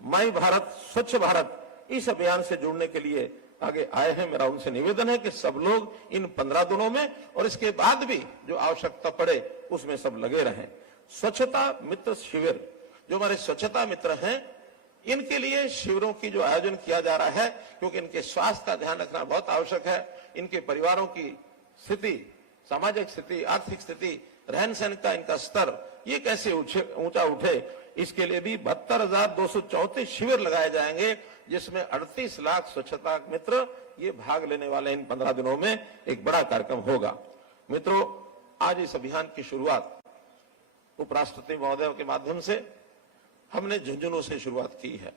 माई भारत, स्वच्छ भारत इस अभियान से जुड़ने के लिए आगे आए हैं। मेरा उनसे निवेदन है कि सब लोग इन 15 दिनों में और इसके बाद भी जो आवश्यकता पड़े उसमें सब लगे रहें। स्वच्छता मित्र शिविर, जो हमारे स्वच्छता मित्र हैं, इनके लिए शिविरों की जो आयोजन किया जा रहा है, क्योंकि इनके स्वास्थ्य का ध्यान रखना बहुत आवश्यक है। इनके परिवारों की स्थिति सामाजिक स्थिति, आर्थिक स्थिति, रहन सहन का इनका स्तर ये कैसे ऊंचा उठे, इसके लिए भी 72,234 शिविर लगाए जाएंगे, जिसमें 38 लाख स्वच्छता मित्र ये भाग लेने वाले इन 15 दिनों में एक बड़ा कार्यक्रम होगा। मित्रों, आज इस अभियान की शुरुआत उपराष्ट्रपति महोदय के माध्यम से हमने झुंझुनू से शुरुआत की है।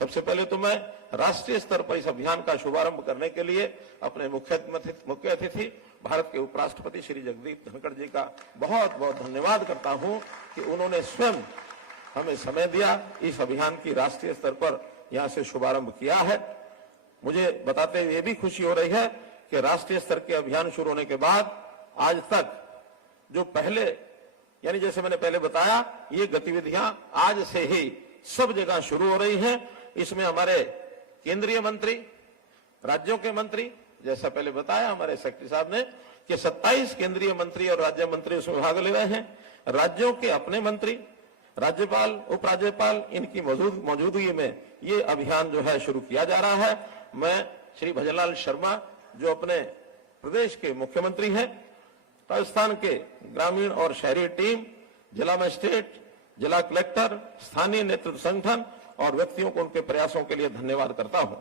सबसे पहले तो मैं राष्ट्रीय स्तर पर इस अभियान का शुभारंभ करने के लिए अपने मुख्य अतिथि भारत के उपराष्ट्रपति श्री जगदीप धनखड़ जी का बहुत बहुत धन्यवाद करता हूं कि उन्होंने स्वयं हमें समय दिया, इस अभियान की राष्ट्रीय स्तर पर यहां से शुभारंभ किया है। मुझे बताते हुए भी खुशी हो रही है कि राष्ट्रीय स्तर के अभियान शुरू होने के बाद आज तक जो पहले, यानी जैसे मैंने पहले बताया, ये गतिविधियां आज से ही सब जगह शुरू हो रही हैं। इसमें हमारे केंद्रीय मंत्री, राज्यों के मंत्री, जैसा पहले बताया हमारे सेक्रेटरी साहब ने कि 27 केंद्रीय मंत्री और राज्य मंत्री उसमें भाग ले रहे हैं। राज्यों के अपने मंत्री, राज्यपाल, उपराज्यपाल, इनकी मौजूदगी में ये अभियान जो है शुरू किया जा रहा है। मैं श्री भजनलाल शर्मा जो अपने प्रदेश के मुख्यमंत्री हैं, राजस्थान के ग्रामीण और शहरी टीम, जिला मजिस्ट्रेट, जिला कलेक्टर, स्थानीय नेतृत्व संगठन और व्यक्तियों को उनके प्रयासों के लिए धन्यवाद करता हूं।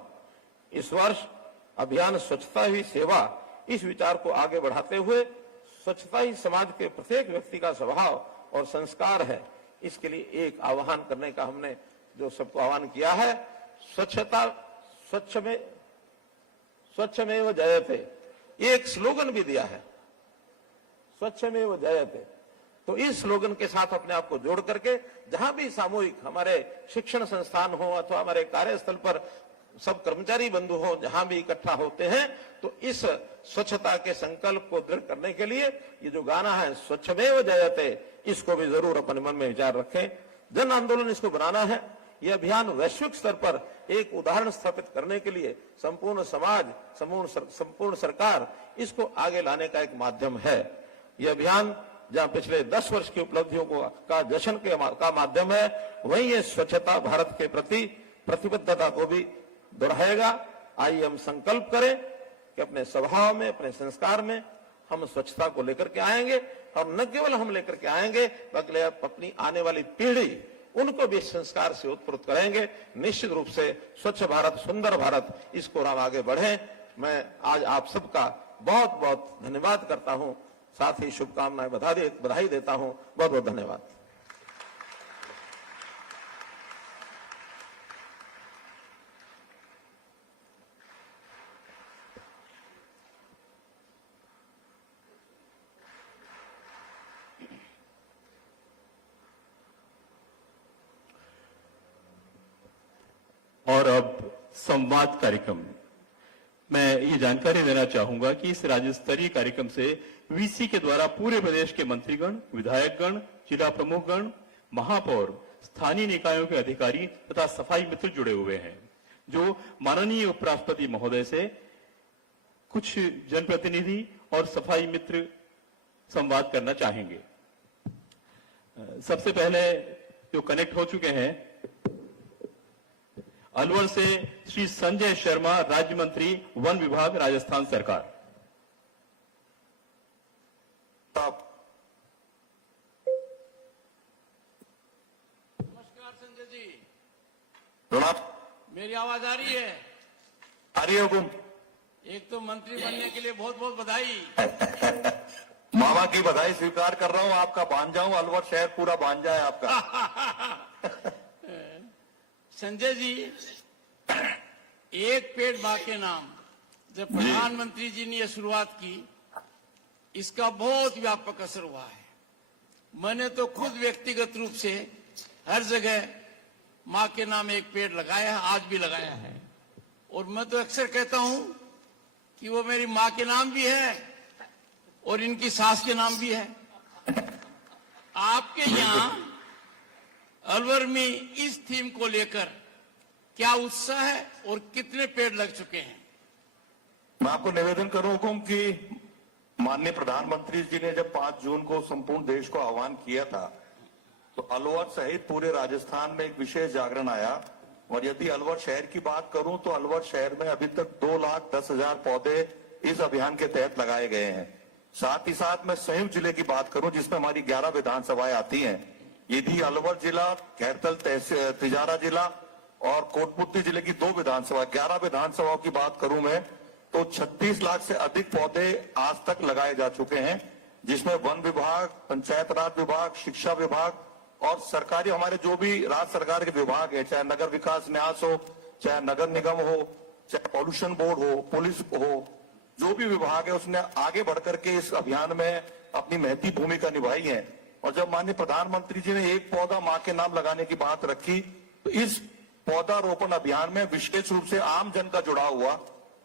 इस वर्ष अभियान स्वच्छता ही सेवा, इस विचार को आगे बढ़ाते हुए स्वच्छता ही समाज के प्रत्येक व्यक्ति का स्वभाव और संस्कार है, इसके लिए एक आह्वान करने का हमने जो सबको आह्वान किया है। स्वच्छता स्वच्छमेव जयते, एक स्लोगन भी दिया है, स्वच्छमेव जयते। तो इस स्लोगन के साथ अपने आप को जोड़ करके जहां भी सामूहिक हमारे शिक्षण संस्थान हो अथवा हमारे कार्यस्थल पर सब कर्मचारी बंधु हो, जहां भी इकट्ठा होते हैं, तो इस स्वच्छता के संकल्प को दृढ़ करने के लिए ये जो गाना है स्वच्छमेव जयते, इसको भी जरूर अपने मन में विचार रखें। जन आंदोलन इसको बनाना है। यह अभियान वैश्विक स्तर पर एक उदाहरण स्थापित करने के लिए संपूर्ण समाज, संपूर्ण सरकार इसको आगे लाने का एक माध्यम है। यह अभियान जहां पिछले 10 वर्ष की उपलब्धियों का जश्न का माध्यम है, वहीं ये स्वच्छता भारत के प्रति प्रतिबद्धता को भी दोहराएगा। आइए हम संकल्प करें कि अपने स्वभाव में, अपने संस्कार में हम स्वच्छता को लेकर के आएंगे, और न केवल हम लेकर के आएंगे बल्कि अपनी आने वाली पीढ़ी उनको भी संस्कार से उत्प्रेरित करेंगे। निश्चित रूप से स्वच्छ भारत, सुंदर भारत, इसको हम आगे बढ़ें। मैं आज आप सबका बहुत बहुत धन्यवाद करता हूं, साथ ही शुभकामनाएं बधाई देता हूं। बहुत बहुत धन्यवाद। और अब संवाद कार्यक्रम। मैं ये जानकारी देना चाहूंगा कि इस राज्य स्तरीय कार्यक्रम से वीसी के द्वारा पूरे प्रदेश के मंत्रीगण, विधायकगण, जिला प्रमुखगण, महापौर, स्थानीय निकायों के अधिकारी तथा सफाई मित्र जुड़े हुए हैं, जो माननीय उपराष्ट्रपति महोदय से कुछ जनप्रतिनिधि और सफाई मित्र संवाद करना चाहेंगे। सबसे पहले जो कनेक्ट हो चुके हैं, अलवर से श्री संजय शर्मा, राज्य मंत्री वन विभाग, राजस्थान सरकार। नमस्कार संजय जी, प्रणाम। मेरी आवाज आ रही है? आ रही है हुकुम। एक तो मंत्री बनने के लिए बहुत बहुत बधाई। मामा की बधाई स्वीकार कर रहा हूँ, आपका भांजा हूँ, अलवर शहर पूरा भांजा है आपका। संजय जी, एक पेड़ मां के नाम, जब प्रधानमंत्री जी ने यह शुरुआत की, इसका बहुत व्यापक असर हुआ है। मैंने तो खुद व्यक्तिगत रूप से हर जगह मां के नाम एक पेड़ लगाया है, आज भी लगाया है। और मैं तो अक्सर कहता हूं कि वो मेरी मां के नाम भी है और इनकी सास के नाम भी है। आपके यहां अलवर में इस थीम को लेकर क्या उत्साह है और कितने पेड़ लग चुके हैं? मैं आपको निवेदन करूं हुकुम कि माननीय प्रधानमंत्री जी ने जब 5 जून को संपूर्ण देश को आह्वान किया था, तो अलवर सहित पूरे राजस्थान में एक विशेष जागरण आया। और यदि अलवर शहर की बात करूं तो अलवर शहर में अभी तक 2,10,000 पौधे इस अभियान के तहत लगाए गए हैं। साथ ही साथ मैं संयुक्त जिले की बात करूं जिसमें हमारी 11 विधानसभाएं आती हैं, यदि अलवर जिला, खैरतल तिजारा जिला और कोटपुतली जिले की 2 विधानसभा, 11 विधानसभाओं की बात करूं मैं, तो 36 लाख से अधिक पौधे आज तक लगाए जा चुके हैं, जिसमें वन विभाग, पंचायत राज विभाग, शिक्षा विभाग और सरकारी हमारे जो भी राज्य सरकार के विभाग है, चाहे नगर विकास न्यास हो, चाहे नगर निगम हो, चाहे पॉल्यूशन बोर्ड हो, पुलिस हो, जो भी विभाग है उसने आगे बढ़कर के इस अभियान में अपनी महती भूमिका निभाई है। और जब माननीय प्रधानमंत्री जी ने एक पौधा मां के नाम लगाने की बात रखी, तो इस पौधारोपण अभियान में विशेष रूप से आम जन का जुड़ाव हुआ,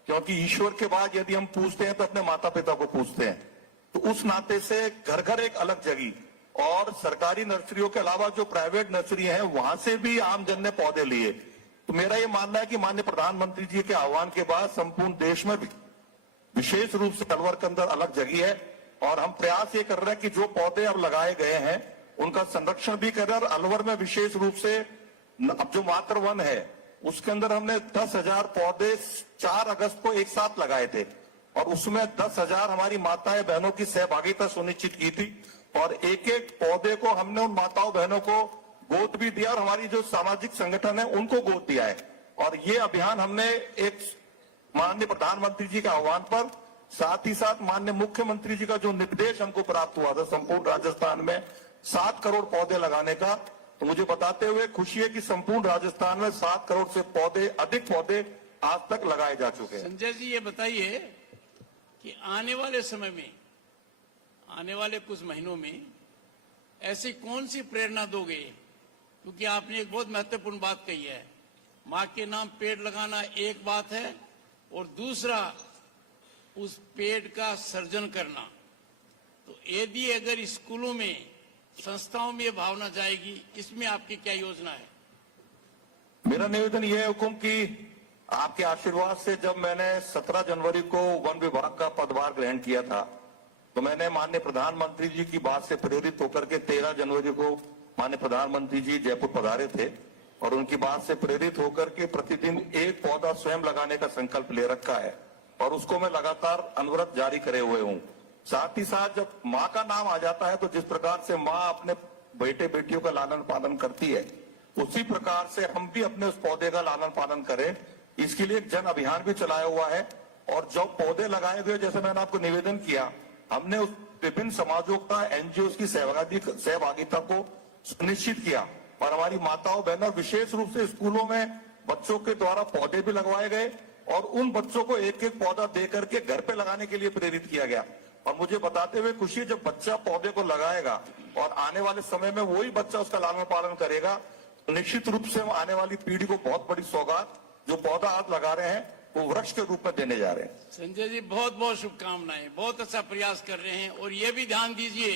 क्योंकि ईश्वर के बाद यदि हम पूछते हैं तो अपने माता पिता को पूछते हैं, तो उस नाते से घर घर एक अलग जगह और सरकारी नर्सरियों के अलावा जो प्राइवेट नर्सरी हैं वहां से भी आम जन ने पौधे लिए। तो मेरा ये मानना है कि माननीय प्रधानमंत्री जी के आह्वान के बाद संपूर्ण देश में विशेष रूप से अलवर के अंदर अलग जगह है और हम प्रयास ये कर रहे हैं कि जो पौधे अब लगाए गए हैं उनका संरक्षण भी कर रहे हैं। और अलवर में विशेष रूप से अब जो मातृ वन है उसके अंदर हमने 10,000 पौधे 4 अगस्त को एक साथ लगाए थे और उसमें 10,000 हमारी माताएं बहनों की सहभागिता सुनिश्चित की थी और एक एक पौधे को हमने उन माताओं बहनों को गोद भी दिया और हमारी जो सामाजिक संगठन है उनको गोद दिया है। और ये अभियान हमने एक माननीय प्रधानमंत्री जी के आह्वान पर, साथ ही साथ माननीय मुख्यमंत्री जी का जो निर्देश हमको प्राप्त हुआ था संपूर्ण राजस्थान में 7 करोड़ पौधे लगाने का, तो मुझे बताते हुए खुशी है कि संपूर्ण राजस्थान में 7 करोड़ से अधिक पौधे आज तक लगाए जा चुके हैं। संजय जी ये बताइए कि आने वाले समय में, आने वाले कुछ महीनों में ऐसी कौन सी प्रेरणा दोगे, क्योंकि आपने एक बहुत महत्वपूर्ण बात कही है, मां के नाम पेड़ लगाना एक बात है और दूसरा उस पेड़ का सर्जन करना। तो यदि अगर स्कूलों में, संस्थाओं में ये भावना जाएगी, इसमें आपकी क्या योजना है? मेरा निवेदन यह है हुकुम कि आपके आशीर्वाद से जब मैंने 17 जनवरी को वन विभाग का पदभार ग्रहण किया था, तो मैंने माननीय प्रधानमंत्री जी की बात से प्रेरित होकर के 13 जनवरी को माननीय प्रधानमंत्री जी जयपुर पधारे थे और उनकी बात से प्रेरित होकर के प्रतिदिन एक पौधा स्वयं लगाने का संकल्प ले रखा है और उसको मैं लगातार अनवरत जारी करे हुए हूँ। साथ ही साथ जब माँ का नाम आ जाता है तो जिस प्रकार से माँ अपने बेटे बेटियों का लालन पालन करती है, उसी प्रकार से हम भी अपने उस पौधे का लालन पालन करें। इसके लिए एक जन अभियान भी चलाया हुआ है और जो पौधे लगाए हुए, जैसे मैंने आपको निवेदन किया, हमने उस विभिन्न समाजों का, एनजीओ की सहभागिता को सुनिश्चित किया और हमारी माताओं बहनों, विशेष रूप से स्कूलों में बच्चों के द्वारा पौधे भी लगवाए गए और उन बच्चों को एक एक पौधा दे करके घर पे लगाने के लिए प्रेरित किया गया। और मुझे बताते हुए खुशी है, जब बच्चा पौधे को लगाएगा और आने वाले समय में वही बच्चा उसका लालन पालन करेगा, तो निश्चित रूप से हम आने वाली पीढ़ी को बहुत बड़ी सौगात जो पौधा आज लगा रहे हैं वो वृक्ष के रूप में देने जा रहे हैं। संजय जी बहुत बहुत शुभकामनाएं, बहुत अच्छा प्रयास कर रहे हैं और ये भी ध्यान दीजिए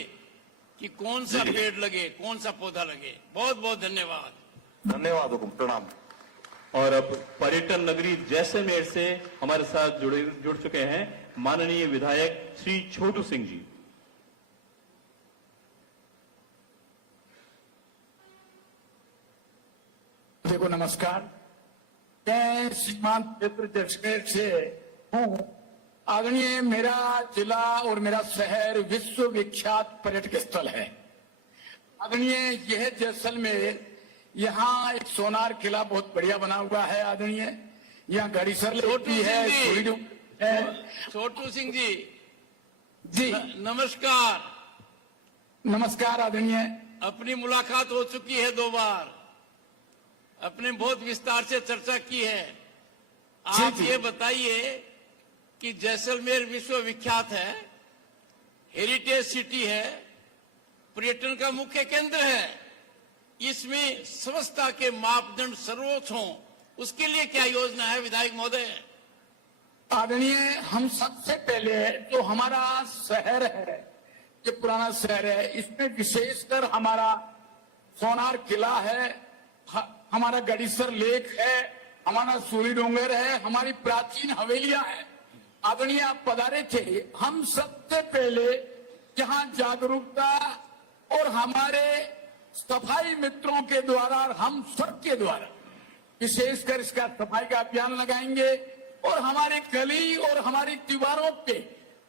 कि कौन सा पेड़ लगे, कौन सा पौधा लगे। बहुत बहुत धन्यवाद। धन्यवाद हुकुम, प्रणाम। और अब पर्यटन नगरी जैसलमेर से हमारे साथ जुड़ चुके हैं माननीय विधायक श्री छोटू सिंह जी। देखो नमस्कार, मैं सीमांत क्षेत्र जैसलमेर से हूँ। आदरणीय, मेरा जिला और मेरा शहर विश्व विख्यात पर्यटक स्थल है। आदरणीय, यह जैसलमेर, यहाँ एक सोनार किला बहुत बढ़िया बना हुआ है। आदरणीय, यहाँ गड़ीसर लेक भी है। छोटू सिंह जी जी नमस्कार। नमस्कार आदरणीय। अपनी मुलाकात हो चुकी है 2 बार, अपने बहुत विस्तार से चर्चा की है। आप जी। ये बताइए कि जैसलमेर विश्व विख्यात है, हेरिटेज सिटी है, पर्यटन का मुख्य केंद्र है, इसमें स्वच्छता के मापदंड सर्वोच्च हों, उसके लिए क्या योजना है विधायक महोदय? आदरणीय, हम सबसे पहले जो हमारा शहर है, ये पुराना शहर है, इसमें विशेषकर हमारा सोनार किला है, हमारा गड़ीसर लेक है, हमारा सूरी डोंगर है, हमारी प्राचीन हवेलियां हैं। आदरणीय, आप पधारे थे। हम सबसे पहले यहाँ जागरूकता और हमारे सफाई मित्रों के द्वारा, हम सबके द्वारा विशेषकर इसका सफाई का अभियान लगाएंगे और हमारे गली और हमारी दीवारों पे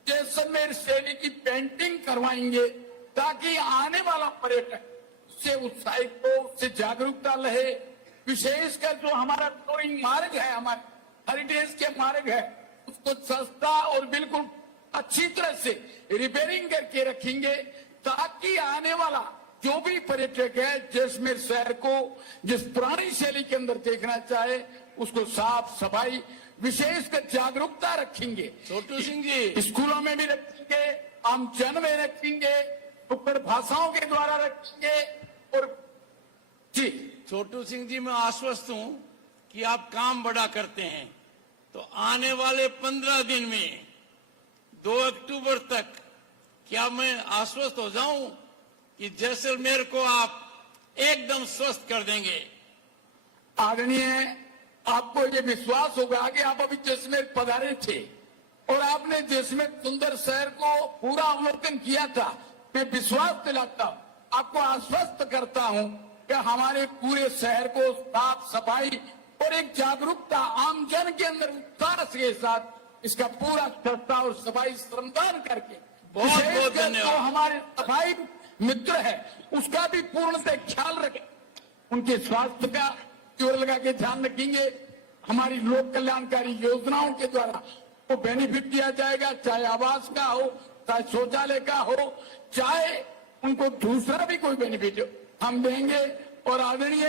जैसलमेर शैली की पेंटिंग करवाएंगे ताकि आने वाला पर्यटक उससे उत्साहित हो, उससे जागरूकता रहे। विशेषकर जो हमारा टूरिंग मार्ग है, हमारे हेरिटेज के मार्ग है, उसको सस्ता और बिल्कुल अच्छी तरह से रिपेयरिंग करके रखेंगे ताकि आने वाला जो भी पर्यटक है जैसलमेर शहर को जिस पुरानी शैली के अंदर देखना चाहे उसको साफ सफाई विशेषकर जागरूकता रखेंगे। छोटू सिंह जी, स्कूलों में भी रखेंगे, आम जन में रखेंगे, ऊपर भाषाओं के द्वारा रखेंगे। और जी छोटू सिंह जी, मैं आश्वस्त हूं कि आप काम बड़ा करते हैं, तो आने वाले 15 दिन में 2 अक्टूबर तक क्या मैं आश्वस्त हो जाऊं कि जैसलमेर को आप एकदम स्वस्थ कर देंगे? आदरणीय, आपको ये विश्वास होगा कि आप अभी जैसलमेर पधारे थे और आपने जैसलमेर सुंदर शहर को पूरा अवलोकन किया था। मैं विश्वास दिलाता हूं, आपको आश्वस्त करता हूं कि हमारे पूरे शहर को साफ सफाई और एक जागरूकता आम जन के अंदर उत्साह के साथ इसका पूरा स्वच्छता और सफाई श्रमदान करके बहुत बहुत विशेषकर धन्यवाद। जो हमारे सफाई मित्र है उसका भी पूर्णतः ख्याल रखें, उनके स्वास्थ्य का जोर लगा के ध्यान रखेंगे। हमारी लोक कल्याणकारी योजनाओं के द्वारा वो बेनिफिट दिया जाएगा, चाहे आवास का हो, चाहे शौचालय का हो, चाहे उनको दूसरा भी कोई बेनिफिट हम देंगे। और आदरणीय,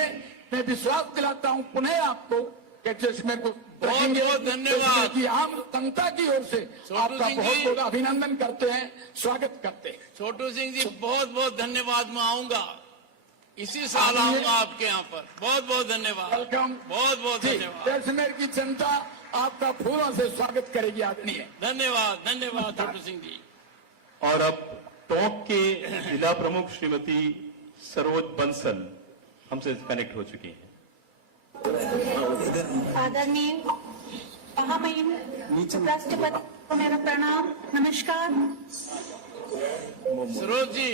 मैं विश्वास दिलाता हूं पुनः आपको कि जैसलमेर को रखेंगे। बहुत धन्यवाद। कि आम जनता की ओर से आपका सिंह बहुत जी। बहुत अभिनंदन करते हैं, स्वागत करते हैं। छोटू सिंह जी, बहुत बहुत धन्यवाद। मैं आऊंगा, इसी साल आऊंगा आपके यहाँ पर। बहुत बहुत धन्यवाद, वेलकम। बहुत बहुत जी, धन्यवाद, जैसलमेर की जनता आपका फूलों से स्वागत करेगी आदरणीय। धन्यवाद, धन्यवाद छोटू सिंह जी। और अब टोंक के जिला प्रमुख श्रीमती सरोज बंसल हमसे कनेक्ट हो चुकी हैं। आदरणीय महामहिम राष्ट्रपति को मेरा प्रणाम, नमस्कार। सरोज जी,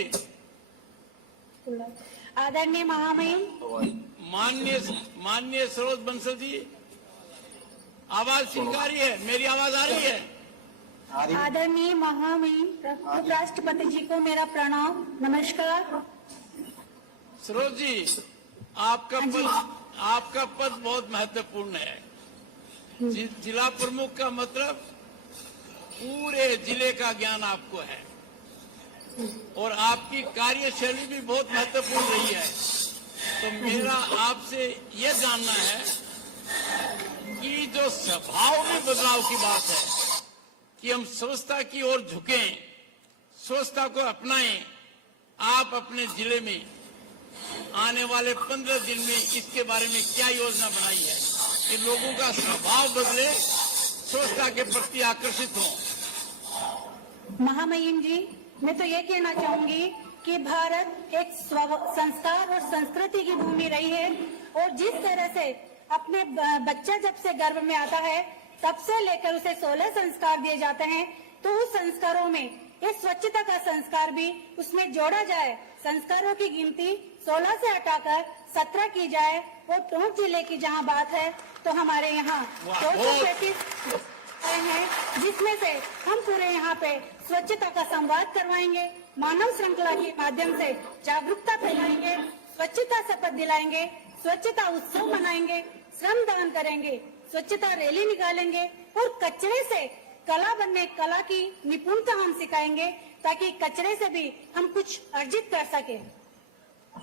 आदरणीय महामहिम, माननीय सरोज बंसल जी, आवाज स्वीकारी है? मेरी आवाज आ रही है? आदरणीय महामहिम उपराष्ट्रपति जी को मेरा प्रणाम, नमस्कार। सरोज जी, आपका पद बहुत महत्वपूर्ण है। जिला प्रमुख का मतलब पूरे जिले का ज्ञान आपको है और आपकी कार्यशैली भी बहुत महत्वपूर्ण रही है। तो मेरा आपसे ये जानना है कि जो स्वभाव में बदलाव की बात है कि हम स्वच्छता की ओर झुकें, स्वच्छता को अपनाएं, आप अपने जिले में आने वाले 15 दिन में इसके बारे में क्या योजना बनाई है कि लोगों का स्वभाव बदले, स्वच्छता के प्रति आकर्षित हों? महामहिम जी, मैं तो ये कहना चाहूंगी कि भारत एक संस्कार और संस्कृति की भूमि रही है और जिस तरह से अपने बच्चा जब से गर्भ में आता है तब से लेकर उसे 16 संस्कार दिए जाते हैं, तो उस संस्कारों में ये स्वच्छता का संस्कार भी उसमें जोड़ा जाए। संस्कारों की गिनती 16 से हटाकर 17 की जाए। वो टोंक जिले की जहाँ बात है तो हमारे यहाँ 235 हैं, जिसमें से हम पूरे यहाँ पे स्वच्छता का संवाद करवाएंगे, मानव श्रृंखला के माध्यम से जागरूकता फैलाएंगे, स्वच्छता शपथ दिलाएंगे, स्वच्छता उत्सव मनाएंगे, श्रम दान करेंगे, स्वच्छता रैली निकालेंगे और कचरे से कला बनने, कला की निपुणता हम सिखाएंगे ताकि कचरे से भी हम कुछ अर्जित कर सके।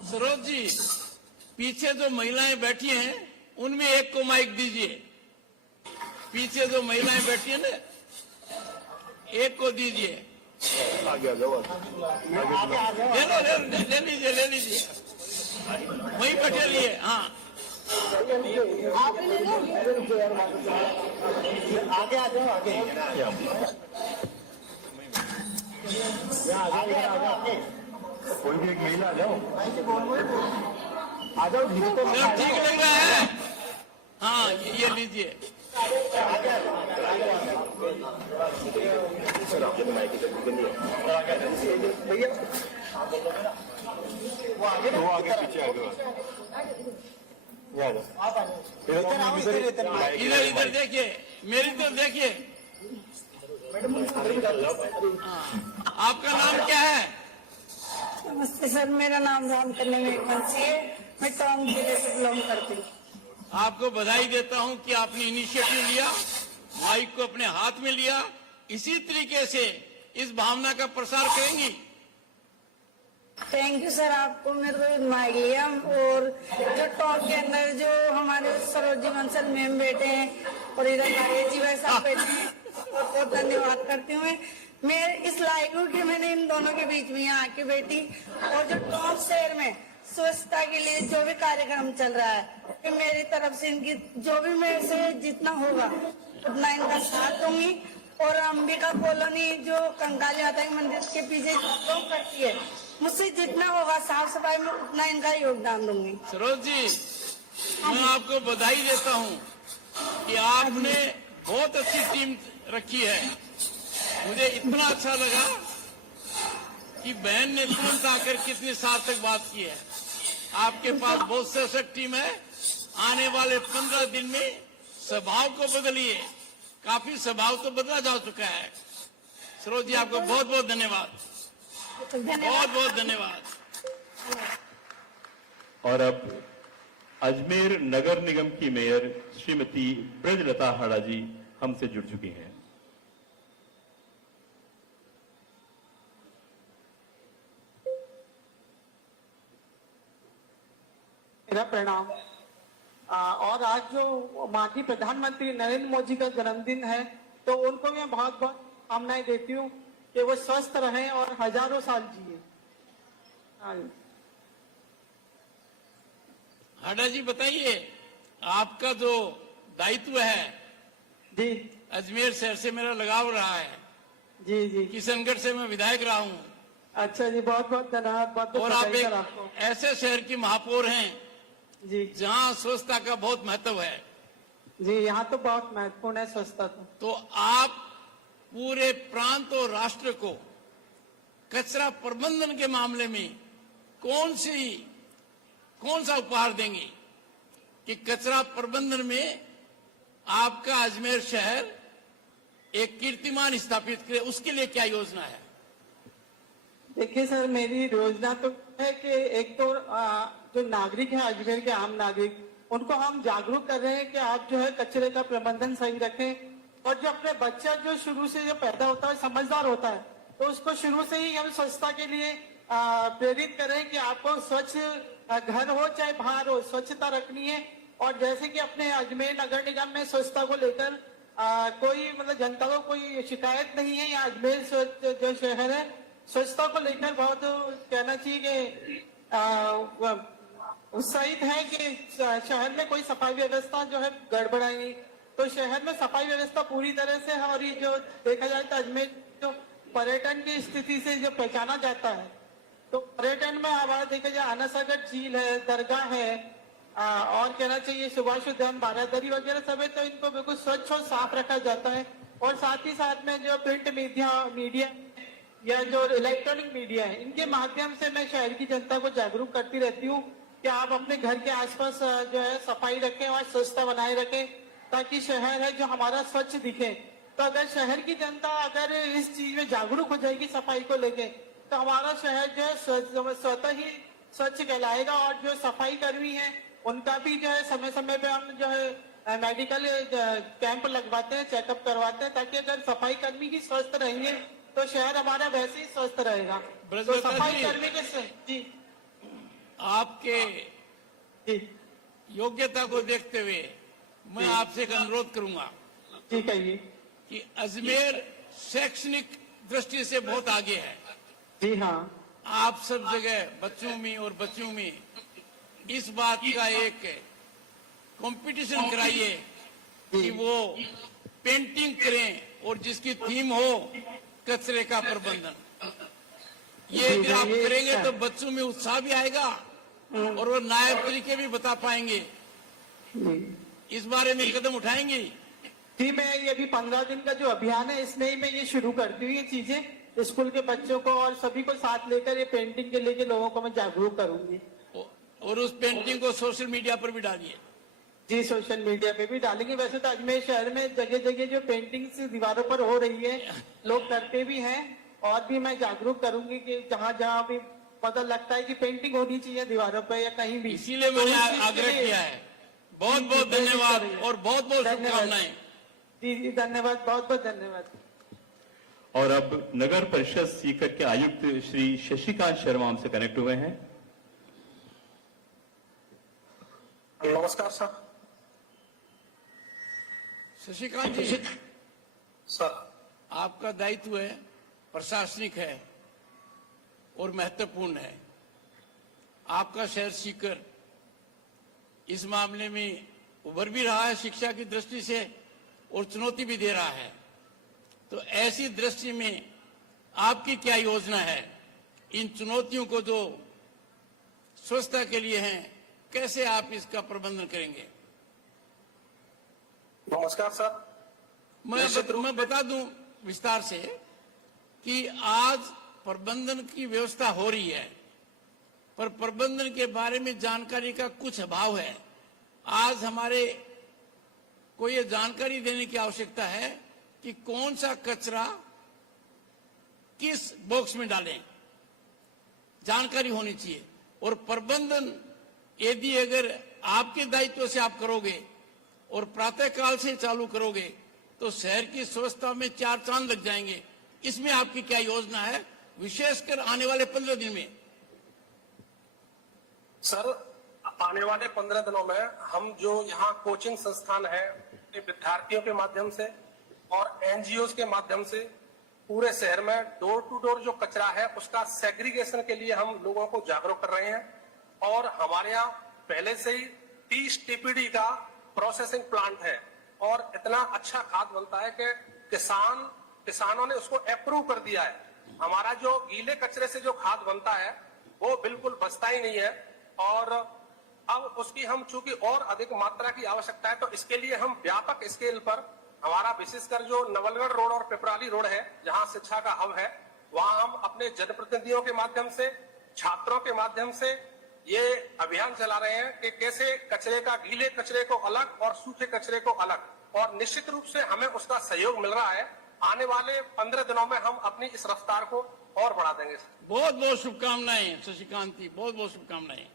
सरोज जी, पीछे जो महिलाएं बैठी हैं उनमें एक को माइक दीजिए। पीछे जो महिलाएं बैठी हैं ना, एक को दीजिए। ले लीजिए, वहीं बैठे लिए। हाँ, आगे आ जाओ, आगे कोई भी एक महिला आ जाओ, आ जाओ। सब ठीक लग रहा है? हाँ, ये लीजिए। वो आगे पीछे आ जाओ, इधर देखिए, मेरी तो देखिए। आपका नाम क्या है? नमस्ते सर, मेरा नाम राम कन्या मेघवंशी है। मैं टोंक जिले से बिलोंग करती हूँ। आपको बधाई देता हूं कि आपने इनिशिएटिव लिया, माइक को अपने हाथ में लिया। इसी तरीके से इस भावना का प्रसार करेंगी। थैंक यू सर, आपको मेरे को माइक लिया। और जो टॉप के अंदर जो हमारे सरोजी बंसल मैम बैठे हैं और इधर नरेश जी भाई साहब बैठे हैं, बहुत बहुत धन्यवाद करती हूँ। मैं इस लायक हूँ कि मैंने इन दोनों के बीच में यहाँ आके बैठी। और जो टॉप शहर में स्वच्छता के लिए जो भी कार्यक्रम चल रहा है, कि मेरी तरफ से इनकी जो भी मेरे से जितना होगा उतना इनका साथ दूंगी। और अंबिका कॉलोनी जो कंकाली माता के मंदिर के पीछे काम करती है, मुझसे जितना होगा साफ सफाई में उतना इनका योगदान दूंगी। सरोज जी, मैं आपको बधाई देता हूं कि आपने बहुत अच्छी टीम रखी है। मुझे इतना अच्छा लगा कि बहन ने तुरंत आकर कितने साल तक बात की है। आपके पास बहुत सशक्त टीम है। आने वाले 15 दिन में स्वभाव को बदलिए। काफी स्वभाव तो बदला जा चुका है। सरोज जी, आपको बहुत बहुत धन्यवाद, बहुत बहुत धन्यवाद। और अब अजमेर नगर निगम की मेयर श्रीमती ब्रजलता हाड़ा जी हमसे जुड़ चुकी हैं। मेरा प्रणाम। और आज जो माननीय प्रधानमंत्री नरेंद्र मोदी का जन्मदिन है, तो उनको मैं बहुत बहुत कामनाएं देती हूँ कि वो स्वस्थ रहें और हजारों साल जिए। हाड़ा जी, बताइए, आपका जो दायित्व है जी अजमेर शहर से मेरा लगाव रहा है। जी जी किशनगढ़ से मैं विधायक रहा हूँ। अच्छा जी, बहुत बहुत धन्यवाद। बहुत और आप बधाई सर एक आपको। ऐसे शहर की महापौर हैं जी जहाँ स्वच्छता का बहुत महत्व है। जी, यहाँ तो बहुत महत्वपूर्ण है स्वच्छता। तो आप पूरे प्रांत और राष्ट्र को कचरा प्रबंधन के मामले में कौन सा उपहार देंगे कि कचरा प्रबंधन में आपका अजमेर शहर एक कीर्तिमान स्थापित करे? उसके लिए क्या योजना है? देखिए सर, मेरी योजना तो है कि एक तो जो नागरिक है अजमेर के आम नागरिक, उनको हम जागरूक कर रहे हैं कि आप जो है कचरे का प्रबंधन सही रखें। और जो अपने बच्चा जो शुरू से जो पैदा होता है समझदार होता है, तो उसको शुरू से ही हम स्वच्छता के लिए प्रेरित करें कि आपको स्वच्छ घर हो चाहे बाहर हो, स्वच्छता रखनी है। और जैसे कि अपने अजमेर नगर निगम में स्वच्छता को लेकर कोई मतलब जनता को कोई शिकायत नहीं है। या अजमेर जो शहर है स्वच्छता को लेकर बहुत कहना चाहिए कि उत्साहित है कि शहर में कोई सफाई व्यवस्था जो है गड़बड़ाई नहीं। तो शहर में सफाई व्यवस्था पूरी तरह से है। और ये जो देखा जाए तो अजमेर जो पर्यटन की स्थिति से जो पहचाना जाता है, तो पर्यटन में हमारा देखा जाए आनासागर झील है, दरगाह है, और कहना चाहिए सुभाष उद्यान, बारादरी वगैरह सब है। तो इनको बिल्कुल स्वच्छ और साफ रखा जाता है। और साथ ही साथ में जो प्रिंट मीडिया या जो इलेक्ट्रॉनिक मीडिया है, इनके माध्यम से मैं शहर की जनता को जागरूक करती रहती हूँ कि आप अपने घर के आसपास जो है सफाई रखें और स्वच्छता बनाए रखें, ताकि शहर है जो हमारा स्वच्छ दिखे। तो अगर शहर की जनता अगर इस चीज में जागरूक हो जाएगी सफाई को लेके, तो हमारा शहर जो है स्वतः ही स्वच्छ कहलाएगा। और जो सफाई कर्मी है उनका भी जो है समय समय पे हम जो है मेडिकल कैंप लगवाते हैं, चेकअप करवाते हैं, ताकि अगर सफाई कर्मी ही स्वस्थ रहेंगे तो शहर हमारा वैसे ही स्वस्थ रहेगा। तो सफाई कर्मी के जी आपके जी योग्यता को देखते हुए मैं आपसे एक अनुरोध करूंगा जी कहिए। कि अजमेर शैक्षणिक दृष्टि से बहुत आगे है। जी हाँ, आप सब जगह बच्चों में और बच्चियों में इस बात का एक कंपटीशन कराइए कि वो पेंटिंग करें और जिसकी थीम हो कचरे का प्रबंधन। ये अगर आप करेंगे तो बच्चों में उत्साह भी आएगा और वो नायाब तरीके भी बता पाएंगे। इस बारे में कदम उठाएंगे? जी, मैं ये अभी 15 दिन का जो अभियान है इसमें ही मैं ये शुरू करती हूँ। ये चीजें स्कूल के बच्चों को और सभी को साथ लेकर ये पेंटिंग के लेके लोगों को मैं जागरूक करूंगी। और उस पेंटिंग को सोशल मीडिया पर भी डालिए। जी सोशल मीडिया पे भी डालेंगे। वैसे तो अजमेर शहर में जगह जगह जो पेंटिंग्स दीवारों पर हो रही है, लोग करते भी हैं, और भी मैं जागरूक करूंगी कि जहाँ जहाँ भी पता लगता है कि पेंटिंग होनी चाहिए दीवारों पर या कहीं भी, इसीलिए तो मैंने उस चीज के आग्रह लिए- किया है। बहुत बहुत जी, धन्यवाद करिए। और बहुत बहुत धन्यवाद। शुभकामनाएं। जी धन्यवाद, बहुत बहुत धन्यवाद। और अब नगर परिषद सीकर के आयुक्त श्री शशिकांत शर्मा हमसे कनेक्ट हुए हैं। नमस्कार सर। शशिकांत जी, सर आपका दायित्व है, प्रशासनिक है और महत्वपूर्ण है। आपका शहर सीकर इस मामले में उभर भी रहा है शिक्षा की दृष्टि से और चुनौती भी दे रहा है। तो ऐसी दृष्टि में आपकी क्या योजना है? इन चुनौतियों को जो स्वच्छता के लिए हैं, कैसे आप इसका प्रबंधन करेंगे? नमस्कार सर। मैं बता दूं विस्तार से कि आज प्रबंधन की व्यवस्था हो रही है, पर प्रबंधन के बारे में जानकारी का कुछ अभाव है। आज हमारे को ये जानकारी देने की आवश्यकता है कि कौन सा कचरा किस बॉक्स में डालें, जानकारी होनी चाहिए। और प्रबंधन यदि अगर आपके दायित्व से आप करोगे और प्रातःकाल से चालू करोगे तो शहर की स्वच्छता में 4 चांद लग जाएंगे। इसमें आपकी क्या योजना है, विशेषकर आने वाले 15 दिन में? सर आने वाले 15 दिनों में हम जो यहाँ कोचिंग संस्थान है, अपने विद्यार्थियों के माध्यम से और एनजीओ के माध्यम से पूरे शहर में डोर टू डोर जो कचरा है उसका सेग्रीगेशन के लिए हम लोगों को जागरूक कर रहे हैं। और हमारे यहाँ पहले से ही 30 टीपीडी का प्रोसेसिंग प्लांट है और इतना अच्छा खाद बनता है कि किसानों ने उसको अप्रूव कर दिया है। हमारा जो गीले कचरे से जो खाद बनता है वो बिल्कुल बचता ही नहीं है। और अब उसकी हम चूंकि और अधिक मात्रा की आवश्यकता है तो इसके लिए हम व्यापक स्केल पर हमारा विशेषकर जो नवलगढ़ रोड और पिपराली रोड है, जहां शिक्षा का हब है, वहां हम अपने जनप्रतिनिधियों के माध्यम से, छात्रों के माध्यम से ये अभियान चला रहे हैं कि कैसे कचरे का, गीले कचरे को अलग और सूखे कचरे को अलग। और निश्चित रूप से हमें उसका सहयोग मिल रहा है। आने वाले 15 दिनों में हम अपनी इस रफ्तार को और बढ़ा देंगे। बहुत बहुत शुभकामनाएं शशिकांत जी, बहुत बहुत शुभकामनाएं।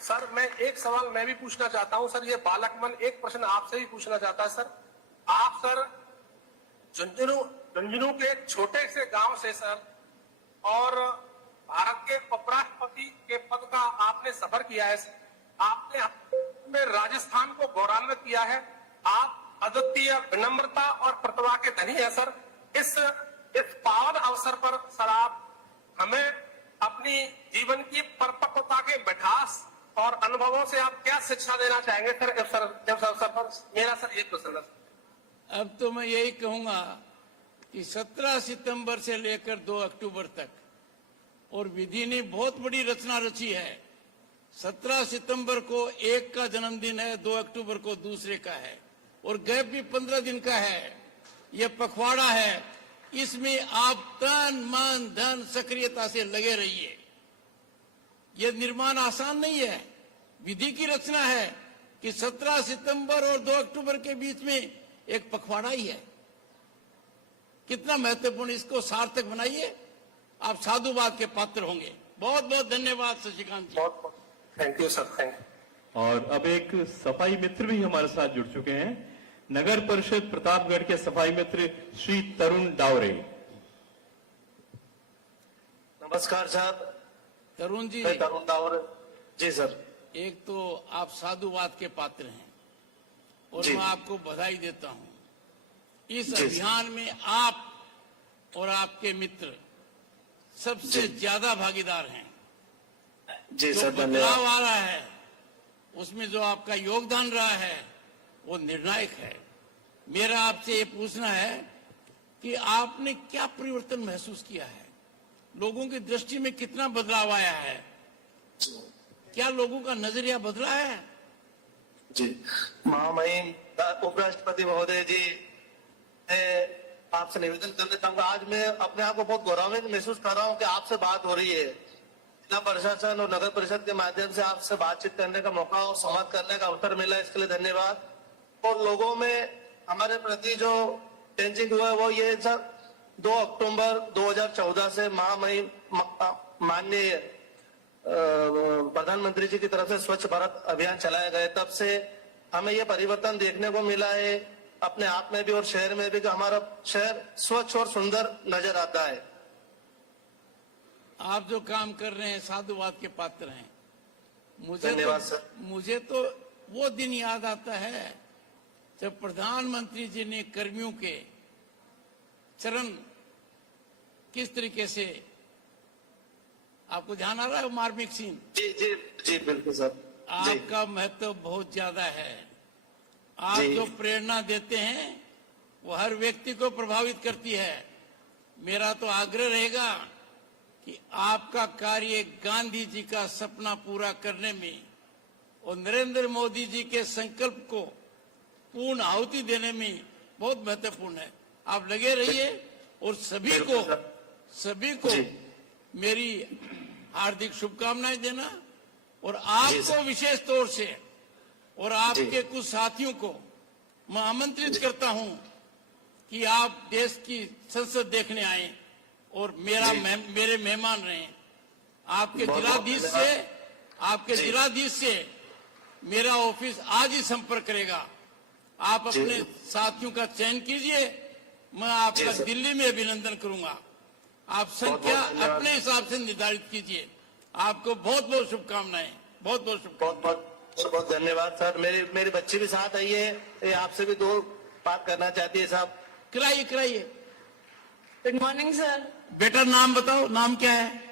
सर मैं एक सवाल मैं भी पूछना चाहता हूं। सर ये बालक मन एक प्रश्न आपसे भी पूछना चाहता है। सर आप सर झुंझुनू के एक छोटे से गांव से सर और भारत के उपराष्ट्रपति के पद का आपने सफर किया है। आपने राजस्थान को गौरवान्वित किया है। आप अद्वितीय विनम्रता और प्रतिभा के धनी है सर। इस पावन अवसर पर सर आप हमें अपनी जीवन की परिपक्वता के मिठास और अनुभवों से आप क्या शिक्षा देना चाहेंगे सर इस अवसर पर? मेरा सर एक क्वेश्चन है। अब तो मैं यही कहूंगा कि 17 सितंबर से लेकर 2 अक्टूबर तक, और विधि ने बहुत बड़ी रचना रची है। 17 सितंबर को एक का जन्मदिन है, 2 अक्टूबर को दूसरे का है, और गैप भी 15 दिन का है। यह पखवाड़ा है, इसमें आप तन मन धन सक्रियता से लगे रहिए। यह निर्माण आसान नहीं है, विधि की रचना है कि 17 सितंबर और 2 अक्टूबर के बीच में एक पखवाड़ा ही है। कितना महत्वपूर्ण, इसको सार्थक बनाइए, आप साधुवाद के पात्र होंगे। बहुत बहुत धन्यवाद शशिकांत जी। बहुत बहुत thank you sir, thank you. और अब एक सफाई मित्र भी हमारे साथ जुड़ चुके हैं, नगर परिषद प्रतापगढ़ के सफाई मित्र श्री तरुण डावरे। नमस्कार सर। तरुण जी, मैं तरुण डावरे जी सर। एक तो आप साधुवाद के पात्र हैं और जी। मैं आपको बधाई देता हूं। इस जी। अभियान में आप और आपके मित्र सबसे ज्यादा भागीदार हैं। जी जो सर, बदलाव धन्यवाद। आ रहा है उसमें जो आपका योगदान रहा है वो निर्णायक है। मेरा आपसे ये पूछना है कि आपने क्या परिवर्तन महसूस किया है, लोगों की दृष्टि में कितना बदलाव आया है, क्या लोगों का नजरिया बदला है? जी, महामहिम उपराष्ट्रपति महोदय जी, मैं आपसे निवेदन करना चाहूंगा। आज मैं अपने आप को बहुत गौरवान्वित महसूस कर रहा हूँ कि आपसे बात हो रही है। जिला प्रशासन और नगर परिषद के माध्यम से आपसे बातचीत करने का मौका और संवाद करने का अवसर मिला, इसके लिए धन्यवाद। और लोगों में हमारे प्रति जो चेंजिंग हुआ है वो ये सर, 2 अक्टूबर 2014 से महामहिम माननीय प्रधानमंत्री जी की तरफ से स्वच्छ भारत अभियान चलाया गया, तब से हमें ये परिवर्तन देखने को मिला है अपने आप में भी और शहर में भी, कि हमारा शहर स्वच्छ और सुंदर नजर आता है। आप जो काम कर रहे हैं साधुवाद के पात्र हैं। धन्यवाद सर। मुझे तो वो दिन याद आता है जब प्रधानमंत्री जी ने कर्मियों के चरण किस तरीके से, आपको ध्यान आ रहा है मार्मिक सीन? जी जी जी बिल्कुल सर। आपका महत्व बहुत ज्यादा है। आप जो प्रेरणा देते हैं वो हर व्यक्ति को प्रभावित करती है। मेरा तो आग्रह रहेगा कि आपका कार्य गांधी जी का सपना पूरा करने में और नरेंद्र मोदी जी के संकल्प को पूर्ण आहुति देने में बहुत महत्वपूर्ण है। आप लगे रहिए और सभी को मेरी हार्दिक शुभकामनाएं देना, और आपको विशेष तौर से और आपके कुछ साथियों को मैं आमंत्रित करता हूं कि आप देश की संसद देखने आए और मेरे मेहमान रहे। आपके जिलाधीश से मेरा ऑफिस आज ही संपर्क करेगा। आप अपने साथियों का चयन कीजिए, मैं आपका दिल्ली में अभिनंदन करूंगा। आप संख्या अपने हिसाब से निर्धारित कीजिए। आपको बहुत बहुत शुभकामनाएं। बहुत बहुत धन्यवाद सर। मेरी बच्ची भी साथ आई है, ये आपसे भी 2 बात करना चाहती है साहब। कराइए। Good morning sir. बेटा नाम बताओ, नाम क्या है?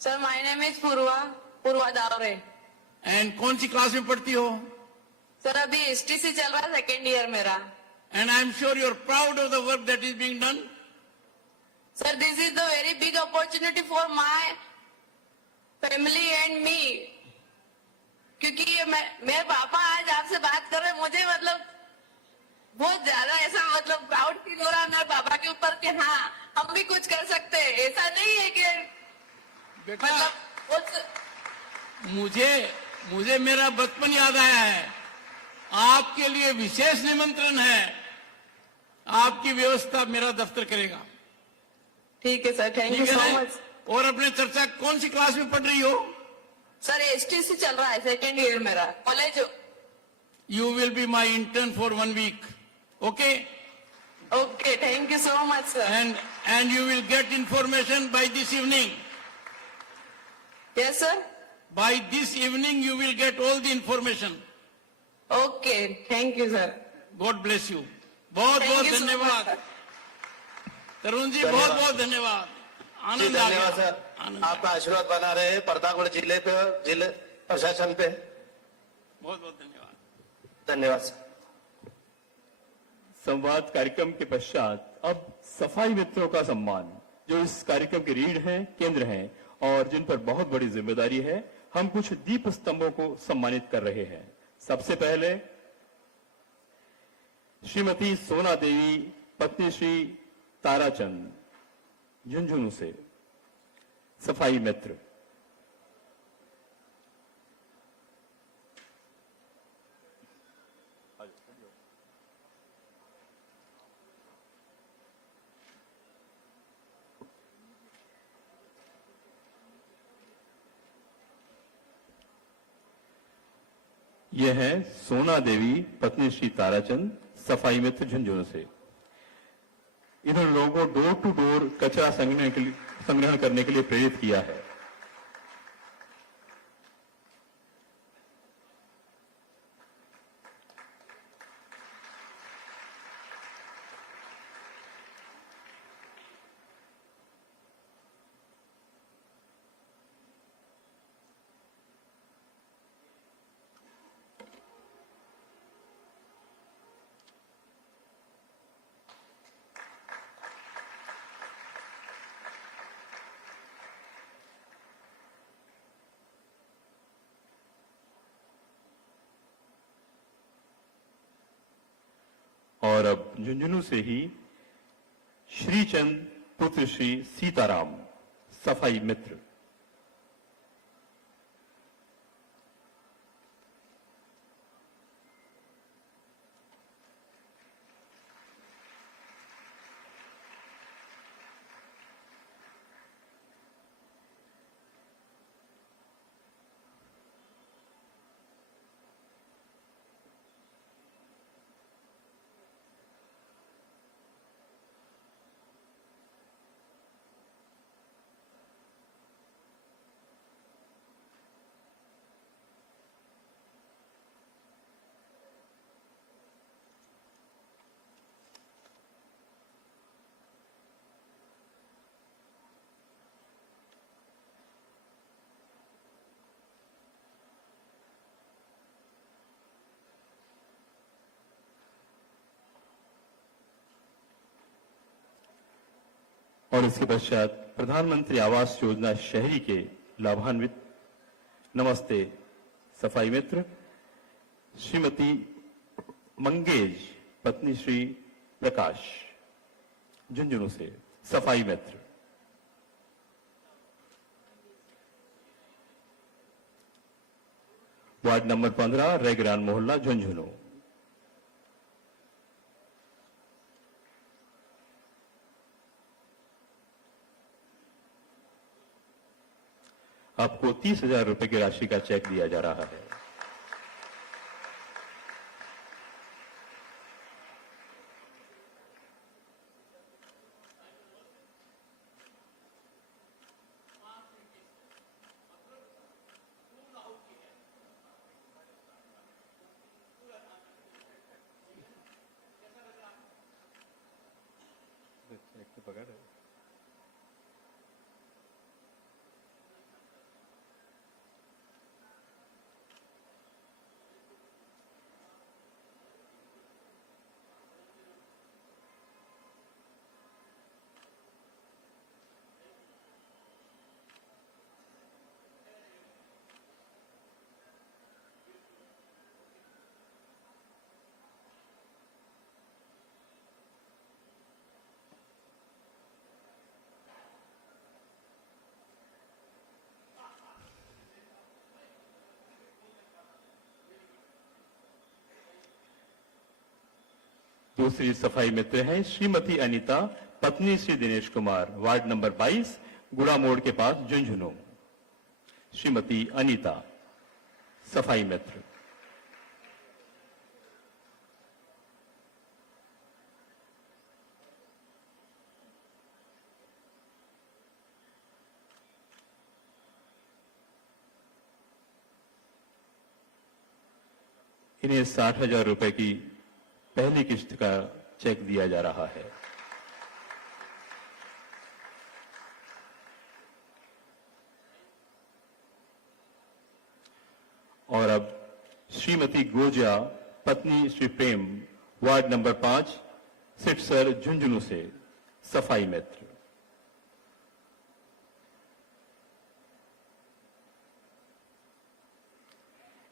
Sir my name is Purva Davre. And कौन सी क्लास में पढ़ती हो? सर अभी STC चल रहा है, 2nd ईयर मेरा। And I am sure you are proud of the work that is being done. Sir, this is the very big opportunity for my family and me. क्योंकि मेरे पापा आज आपसे बात कर रहे हैं, मुझे मतलब बहुत ज्यादा ऐसा मतलब प्राउड फील हो रहा है मेरे पापा के ऊपर कि हाँ हम भी कुछ कर सकते हैं। ऐसा नहीं है कि बेटा मुझे मेरा बचपन याद आया है। आपके लिए विशेष निमंत्रण है। आपकी व्यवस्था मेरा दफ्तर करेगा। ठीक है sir, thank you so much. और अपने चर्चा कौन सी क्लास में पढ़ रही हो? सर STC चल रहा है, 2nd ईयर मेरा college. You will be my intern for 1 week. Okay okay, thank you so much sir. And you will get information by this evening. Yes sir. By this evening you will get all the information. Okay, thank you sir. God bless you. बहुत बहुत धन्यवाद तरुण जी, बहुत बहुत धन्यवाद। आनंद आ गया sir. आपका आशीर्वाद बना रहे प्रतापगढ़ जिले पे, जिले प्रशासन पे। बहुत बहुत धन्यवाद। धन्यवाद सर। संवाद कार्यक्रम के पश्चात अब सफाई मित्रों का सम्मान, जो इस कार्यक्रम के रीढ़ हैं, केंद्र हैं और जिन पर बहुत बड़ी जिम्मेदारी है, हम कुछ दीप स्तंभों को सम्मानित कर रहे हैं। सबसे पहले श्रीमती सोना देवी पत्नी श्री ताराचंद, झुंझुनू से सफाई मित्र। यह है सोना देवी पत्नी श्री ताराचंद, सफाई मित्र झुंझुनू से। इन्होंने लोगों को डोर टू डोर कचरा संग्रहण करने के लिए प्रेरित किया है। और अब झुंझुनू से ही श्रीचंद पुत्र श्री सीताराम, सफाई मित्र। और इसके पश्चात प्रधानमंत्री आवास योजना शहरी के लाभान्वित नमस्ते सफाई मित्र श्रीमती मंगेज पत्नी श्री प्रकाश झुंझुनू से सफाई मित्र। वार्ड नंबर 15 रेगरान मोहल्ला झुंझुनू। आपको 30,000 रुपए की राशि का चेक दिया जा रहा है। दूसरी सफाई मित्र हैं श्रीमती अनीता पत्नी श्री दिनेश कुमार, वार्ड नंबर 22 गुड़ा मोड़ के पास झुंझुनू। श्रीमती अनीता सफाई मित्र। इन्हें 60,000 रुपए की पहली किश्त का चेक दिया जा रहा है। और अब श्रीमती गोजा पत्नी श्री प्रेम, वार्ड नंबर 5 सिटसर झुंझुनू से सफाई मित्र।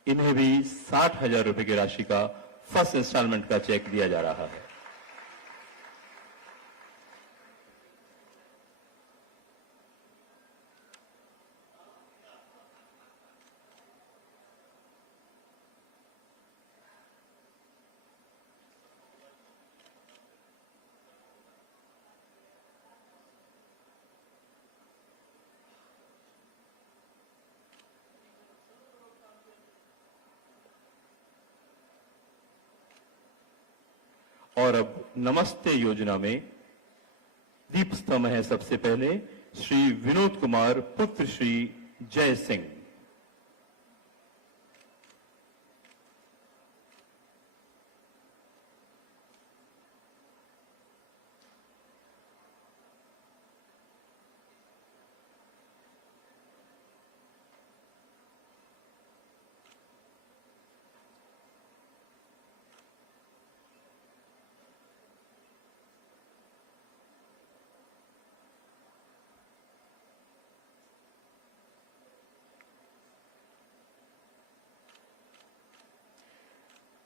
इन्हें भी 60,000 रुपए की राशि का फर्स्ट इंस्टॉलमेंट का चेक दिया जा रहा है। और अब नमस्ते योजना में दीप स्तंभ है सबसे पहले श्री विनोद कुमार पुत्र श्री जय सिंह।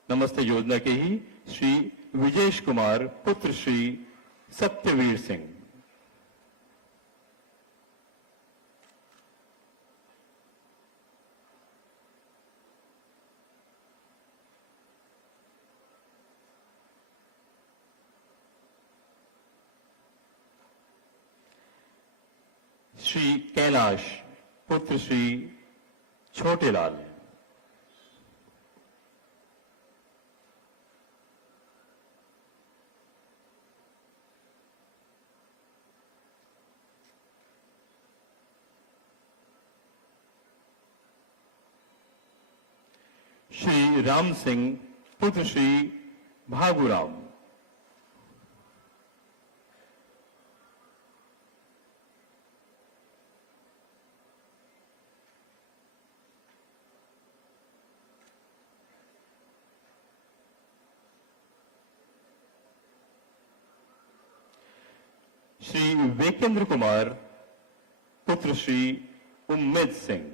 नमस्ते योजना के ही श्री विजेश कुमार पुत्र श्री सत्यवीर सिंह। श्री कैलाश पुत्र श्री छोटेलाल। श्री राम सिंह पुत्र श्री भागुराम। श्री वेकेंद्र कुमार पुत्र श्री उम्मेद सिंह।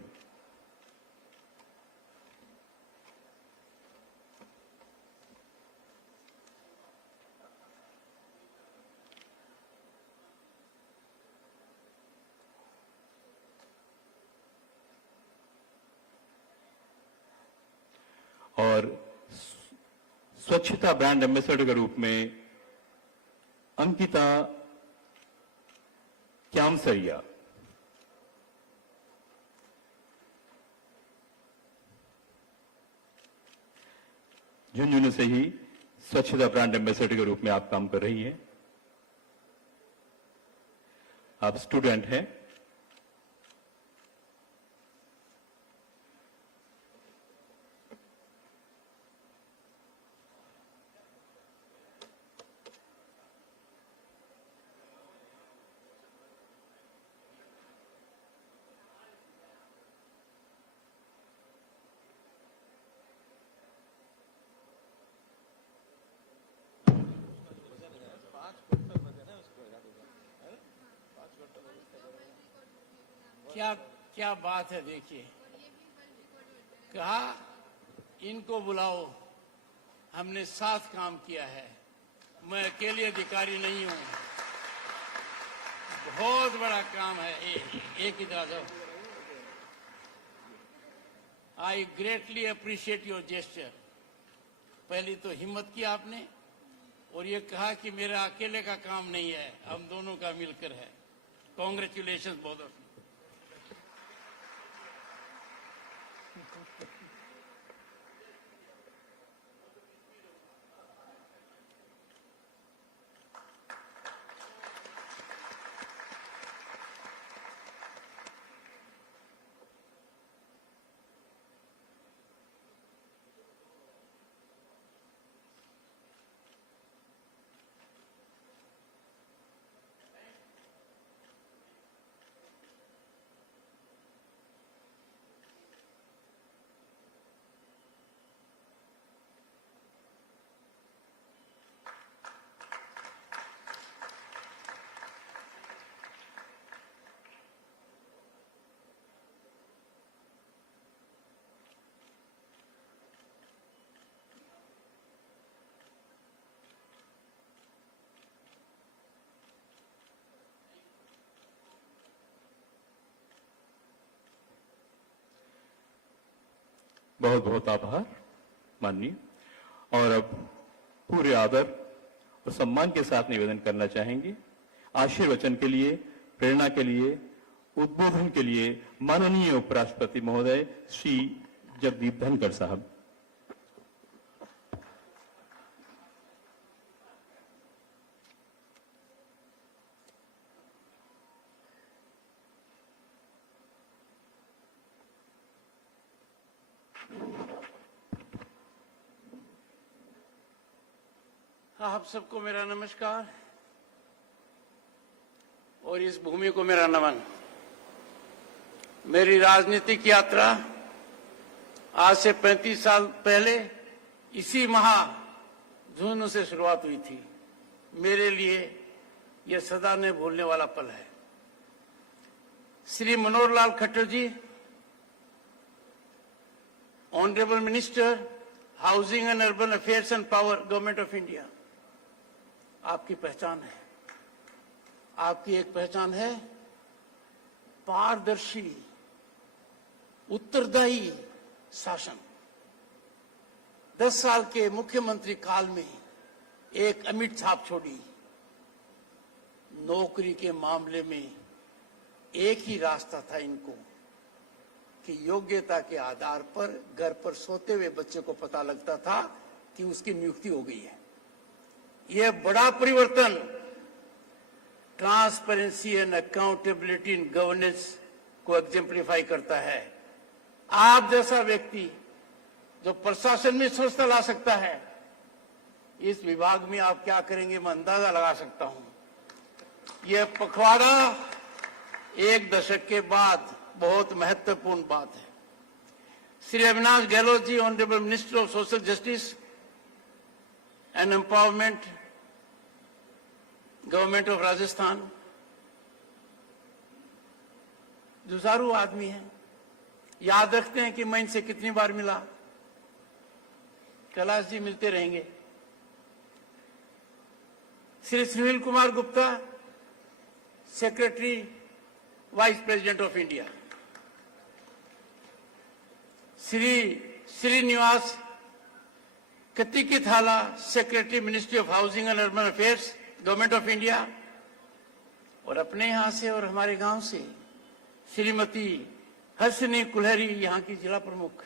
और स्वच्छता ब्रांड एम्बेसडर के रूप में अंकिता क्यामसरिया। झुंझुनू से ही स्वच्छता ब्रांड एम्बेसडर के रूप में आप काम कर रही हैं। आप स्टूडेंट हैं। क्या क्या बात है, देखिए कहा इनको बुलाओ, हमने साथ काम किया है, मैं अकेले अधिकारी नहीं हूं, बहुत बड़ा काम है। एक ही दादा, आई ग्रेटली अप्रिशिएट योर जेस्चर। पहली तो हिम्मत की आपने और ये कहा कि मेरा अकेले का काम नहीं है, हम दोनों का मिलकर है। Congratulation both of you. बहुत बहुत आभार माननीय। और अब पूरे आदर और सम्मान के साथ निवेदन करना चाहेंगे आशीर्वचन के लिए, प्रेरणा के लिए, उद्बोधन के लिए माननीय उपराष्ट्रपति महोदय श्री जगदीप धनखड़ साहब। आप सबको मेरा नमस्कार और इस भूमि को मेरा नमन। मेरी राजनीतिक यात्रा आज से 35 साल पहले इसी माह झुंझुनू से शुरुआत हुई थी। मेरे लिए यह सदा नहीं भूलने वाला पल है। Shri Manohar Lal Khattar ji, honourable minister, housing and urban affairs and power, government of India, आपकी पहचान है, आपकी एक पहचान है पारदर्शी, उत्तरदायी शासन। 10 साल के मुख्यमंत्री काल में एक अमिट छाप छोड़ी। नौकरी के मामले में एक ही रास्ता था इनको कि योग्यता के आधार पर घर पर सोते हुए बच्चे को पता लगता था कि उसकी नियुक्ति हो गई है। यह बड़ा परिवर्तन transparency and accountability in governance को एग्जेम्पलीफाई करता है। आप जैसा व्यक्ति जो प्रशासन में स्वस्थता ला सकता है, इस विभाग में आप क्या करेंगे मैं अंदाजा लगा सकता हूं। यह पखवाड़ा एक दशक के बाद बहुत महत्वपूर्ण बात है। Shri Avinash Gehlot ji, honourable minister of social justice and empowerment, government of Rajasthan, जुझारू आदमी हैं, याद रखते हैं कि मैं इनसे कितनी बार मिला। कैलाश जी मिलते रहेंगे। Shri Sunil Kumar Gupta, secretary vice president of India. Shri Srinivas Kattikithala, secretary ministry of housing and urban affairs, government of India. और अपने यहां से और हमारे गांव से श्रीमती हर्षिनी कुल्हरी, यहां की जिला प्रमुख,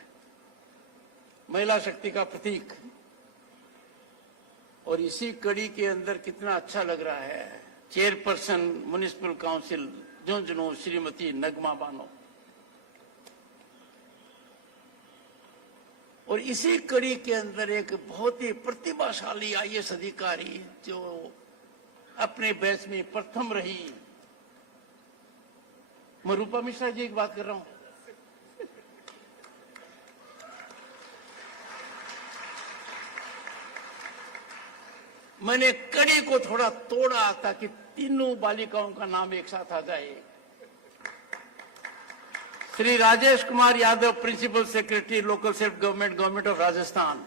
महिला शक्ति का प्रतीक। और इसी कड़ी के अंदर कितना अच्छा लग रहा है, chairperson municipal council Jhunjhunu Shrimati Nagma Bano. और इसी कड़ी के अंदर एक बहुत ही प्रतिभाशाली आईएएस अधिकारी जो अपने बैच में प्रथम रही, मैं रूपा मिश्रा जी की बात कर रहा हूं। मैंने कड़ी को थोड़ा तोड़ा ताकि तीनों बालिकाओं का नाम एक साथ आ जाए। Shri Rajesh Kumar Yadav, principal secretary local self government, government of Rajasthan.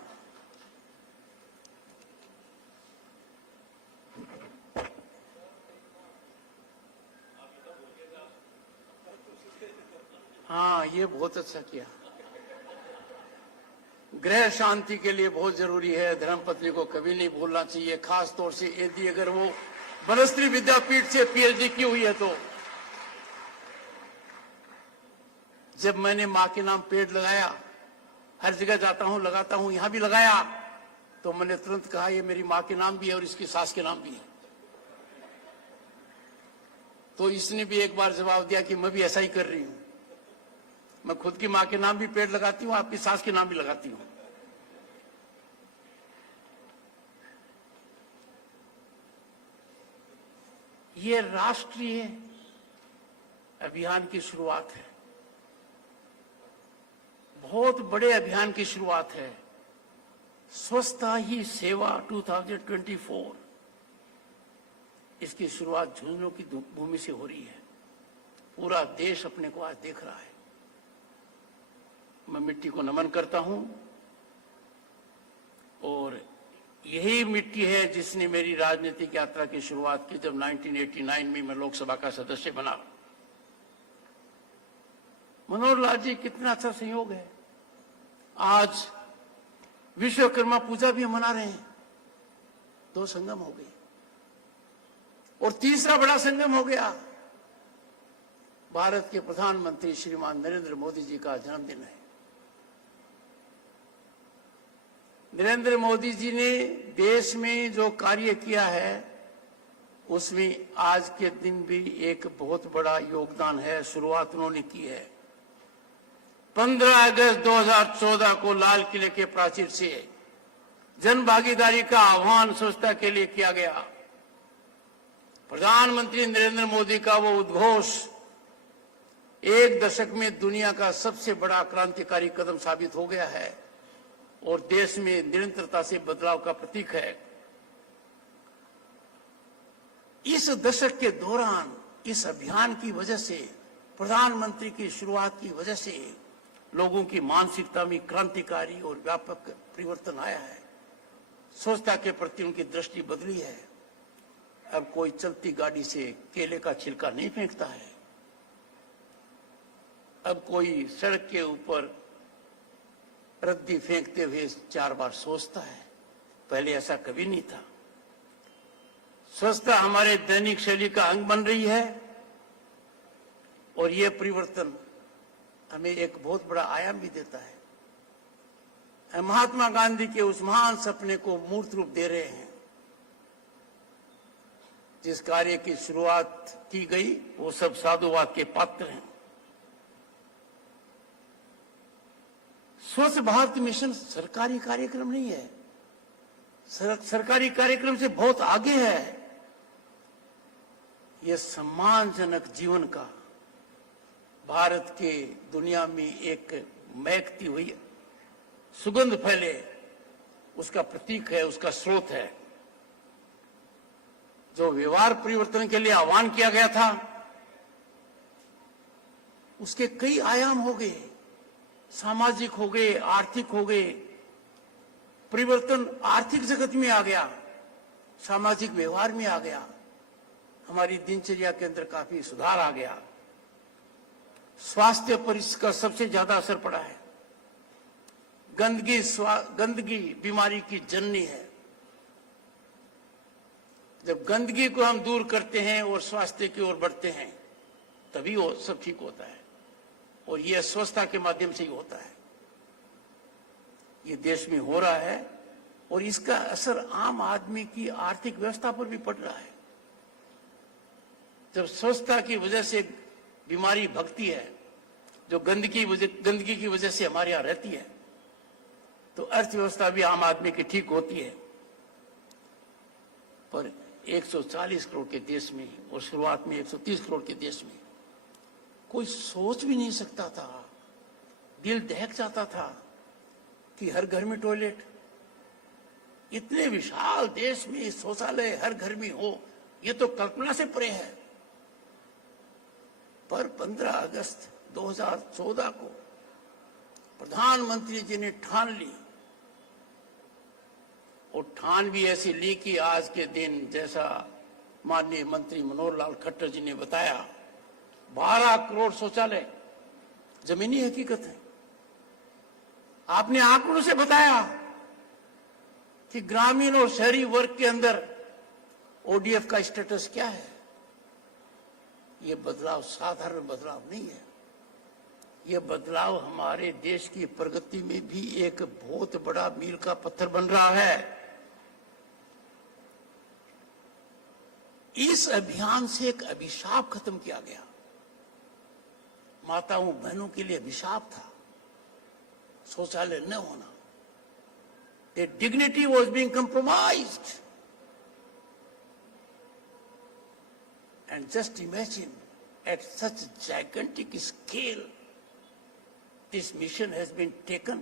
हाँ, ये बहुत अच्छा किया। गृह शांति के लिए बहुत जरूरी है, धर्मपत्नी को कभी नहीं भूलना चाहिए, खास तौर से यदि अगर वो बनस्त्री विद्यापीठ से पीएचडी की हुई है तो। जब मैंने मां के नाम पेड़ लगाया, हर जगह जाता हूं लगाता हूं, यहां भी लगाया, तो मैंने तुरंत कहा ये मेरी मां के नाम भी है और इसकी सास के नाम भी है। तो इसने भी एक बार जवाब दिया कि मैं भी ऐसा ही कर रही हूं, मैं खुद की मां के नाम भी पेड़ लगाती हूं, आपकी सास के नाम भी लगाती हूं। ये राष्ट्रीय अभियान की शुरुआत है, बहुत बड़े अभियान की शुरुआत है। स्वच्छता ही सेवा 2024, इसकी शुरुआत झुंझुनू की भूमि से हो रही है। पूरा देश अपने को आज देख रहा है। मैं मिट्टी को नमन करता हूं और यही मिट्टी है जिसने मेरी राजनीतिक यात्रा की शुरुआत की जब 1989 में मैं लोकसभा का सदस्य बना। मनोहर लाल जी, कितना अच्छा संयोग है, आज विश्वकर्मा पूजा भी हम मना रहे हैं। 2 संगम हो गए और तीसरा बड़ा संगम हो गया, भारत के प्रधानमंत्री श्रीमान नरेंद्र मोदी जी का जन्मदिन है। नरेंद्र मोदी जी ने देश में जो कार्य किया है उसमें आज के दिन भी एक बहुत बड़ा योगदान है, शुरुआत उन्होंने की है। 15 अगस्त 2014 को लाल किले के प्राचीर से जन भागीदारी का आह्वान स्वच्छता के लिए किया गया। प्रधानमंत्री नरेंद्र मोदी का वो उद्घोष 1 दशक में दुनिया का सबसे बड़ा क्रांतिकारी कदम साबित हो गया है और देश में निरंतरता से बदलाव का प्रतीक है। इस दशक के दौरान इस अभियान की वजह से, प्रधानमंत्री की शुरुआत की वजह से लोगों की मानसिकता में क्रांतिकारी और व्यापक परिवर्तन आया है। स्वच्छता के प्रति उनकी दृष्टि बदली है। अब कोई चलती गाड़ी से केले का छिलका नहीं फेंकता है, अब कोई सड़क के ऊपर रद्दी फेंकते हुए 4 बार सोचता है, पहले ऐसा कभी नहीं था। स्वच्छता हमारे दैनिक शैली का अंग बन रही है और यह परिवर्तन हमें एक बहुत बड़ा आयाम भी देता है। महात्मा गांधी के उस महान सपने को मूर्त रूप दे रहे हैं। जिस कार्य की शुरुआत की गई वो सब साधुवाद के पात्र हैं। स्वच्छ भारत मिशन सरकारी कार्यक्रम नहीं है, सरकारी कार्यक्रम से बहुत आगे है। यह सम्मानजनक जीवन का, भारत के दुनिया में एक महकती हुई सुगंध फैले, उसका प्रतीक है, उसका स्रोत है। जो व्यवहार परिवर्तन के लिए आह्वान किया गया था, उसके कई आयाम हो गए, सामाजिक हो गए, आर्थिक हो गए। परिवर्तन आर्थिक जगत में आ गया, सामाजिक व्यवहार में आ गया, हमारी दिनचर्या के अंदर काफी सुधार आ गया। स्वास्थ्य पर इसका सबसे ज्यादा असर पड़ा है। गंदगी बीमारी की जननी है। जब गंदगी को हम दूर करते हैं और स्वास्थ्य की ओर बढ़ते हैं, तभी वो सब ठीक होता है, और ये स्वच्छता के माध्यम से ही होता है। ये देश में हो रहा है, और इसका असर आम आदमी की आर्थिक व्यवस्था पर भी पड़ रहा है। जब स्वच्छता की वजह से बीमारी भगती है, जो गंदगी की वजह से हमारे यहां रहती है, तो अर्थव्यवस्था भी आम आदमी की ठीक होती है। पर 140 करोड़ के देश में, और शुरुआत में 130 करोड़ के देश में, कोई सोच भी नहीं सकता था, दिल दहक जाता था कि हर घर में टॉयलेट, इतने विशाल देश में शौचालय हर घर में हो, ये तो कल्पना से परे है। पर 15 अगस्त 2014 को प्रधानमंत्री जी ने ठान ली, और ठान भी ऐसी ली कि आज के दिन, जैसा माननीय मंत्री मनोहर लाल खट्टर जी ने बताया, 12 करोड़ शौचालय जमीनी हकीकत है। आपने आंकड़ों से बताया कि ग्रामीण और शहरी वर्ग के अंदर ओडीएफ का स्टेटस क्या है। ये बदलाव साधारण बदलाव नहीं है, ये बदलाव हमारे देश की प्रगति में भी एक बहुत बड़ा मील का पत्थर बन रहा है। इस अभियान से एक अभिशाप खत्म किया गया। माताओं बहनों के लिए अभिशाप था शौचालय न होना। Their dignity was being compromised. And just imagine, at such gigantic scale, this mission has been taken,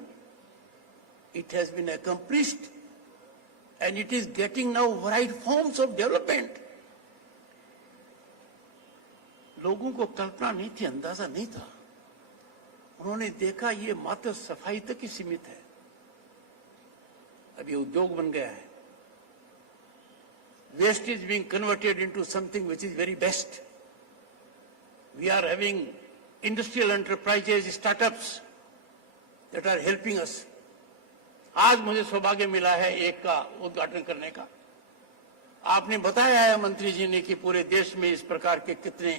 it has been accomplished, and it is getting now varied forms of development. लोगों को कल्पना नहीं थी, अंदाजा नहीं था। उन्होंने देखा ये मात्र सफाई तक ही सीमित है, अब ये उद्योग बन गया है। Waste is being converted into something which is very best. We are having industrial enterprises, startups that are helping us. आज मुझे सौभाग्य मिला है एक का उद्घाटन करने का। आपने बताया है मंत्री जी ने कि पूरे देश में इस प्रकार के कितने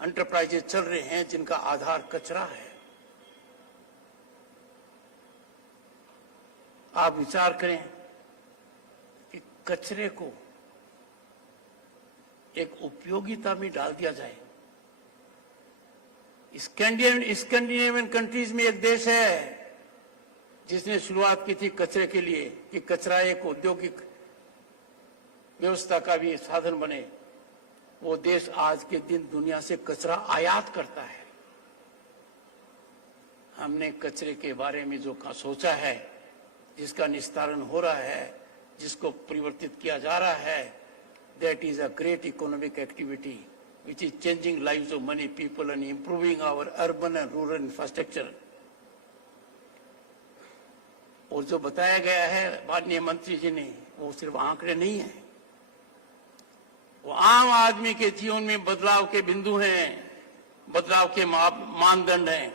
एंटरप्राइजेज चल रहे हैं जिनका आधार कचरा है। आप विचार करें कि कचरे को एक उपयोगिता में डाल दिया जाए। स्कैंडिनेवियन कंट्रीज में एक देश है जिसने शुरुआत की थी कचरे के लिए, कि कचरा एक औद्योगिक व्यवस्था का भी साधन बने। वो देश आज के दिन दुनिया से कचरा आयात करता है। हमने कचरे के बारे में जो सोचा है, जिसका निस्तारण हो रहा है, जिसको परिवर्तित किया जा रहा है, that is a great economic activity which is changing lives of many people and improving our urban and rural infrastructure. और जो बताया गया है माननीय मंत्री जी ने, वो सिर्फ आंकड़े नहीं है, वो आम आदमी के जीवन में बदलाव के बिंदु हैं, बदलाव के मानदंड हैं।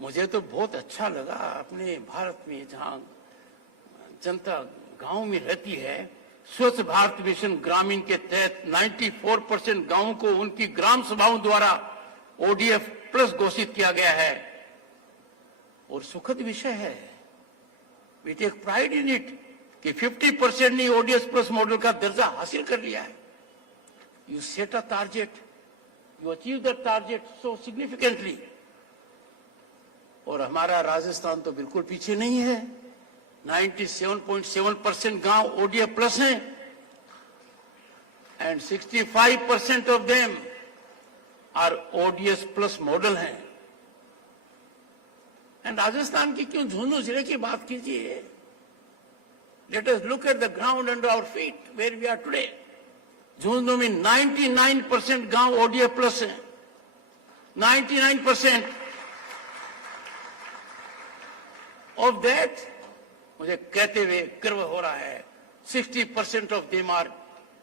मुझे तो बहुत अच्छा लगा अपने भारत में, जहां जनता गांव में रहती है, स्वच्छ भारत मिशन ग्रामीण के तहत 94% गांवों को उनकी ग्राम सभाओं द्वारा ओडीएफ प्लस घोषित किया गया है। और सुखद विषय है, we take pride in it कि 50% ने ओडीएफ प्लस मॉडल का दर्जा हासिल कर लिया है। You set a target, you achieve the target so significantly. और हमारा राजस्थान तो बिल्कुल पीछे नहीं है। 97.7% गांव ओडीएफ प्लस हैं, and 65% of them are ODS plus model हैं। एंड राजस्थान की क्यों झुंझुनू जिले की बात कीजिए। Let us look at the ground under our feet where we are today. Jhunjhunu में 99% गांव ODF प्लस है, 99% ऑफ दैट मुझे कहते हुए गर्व हो रहा है 60% of them are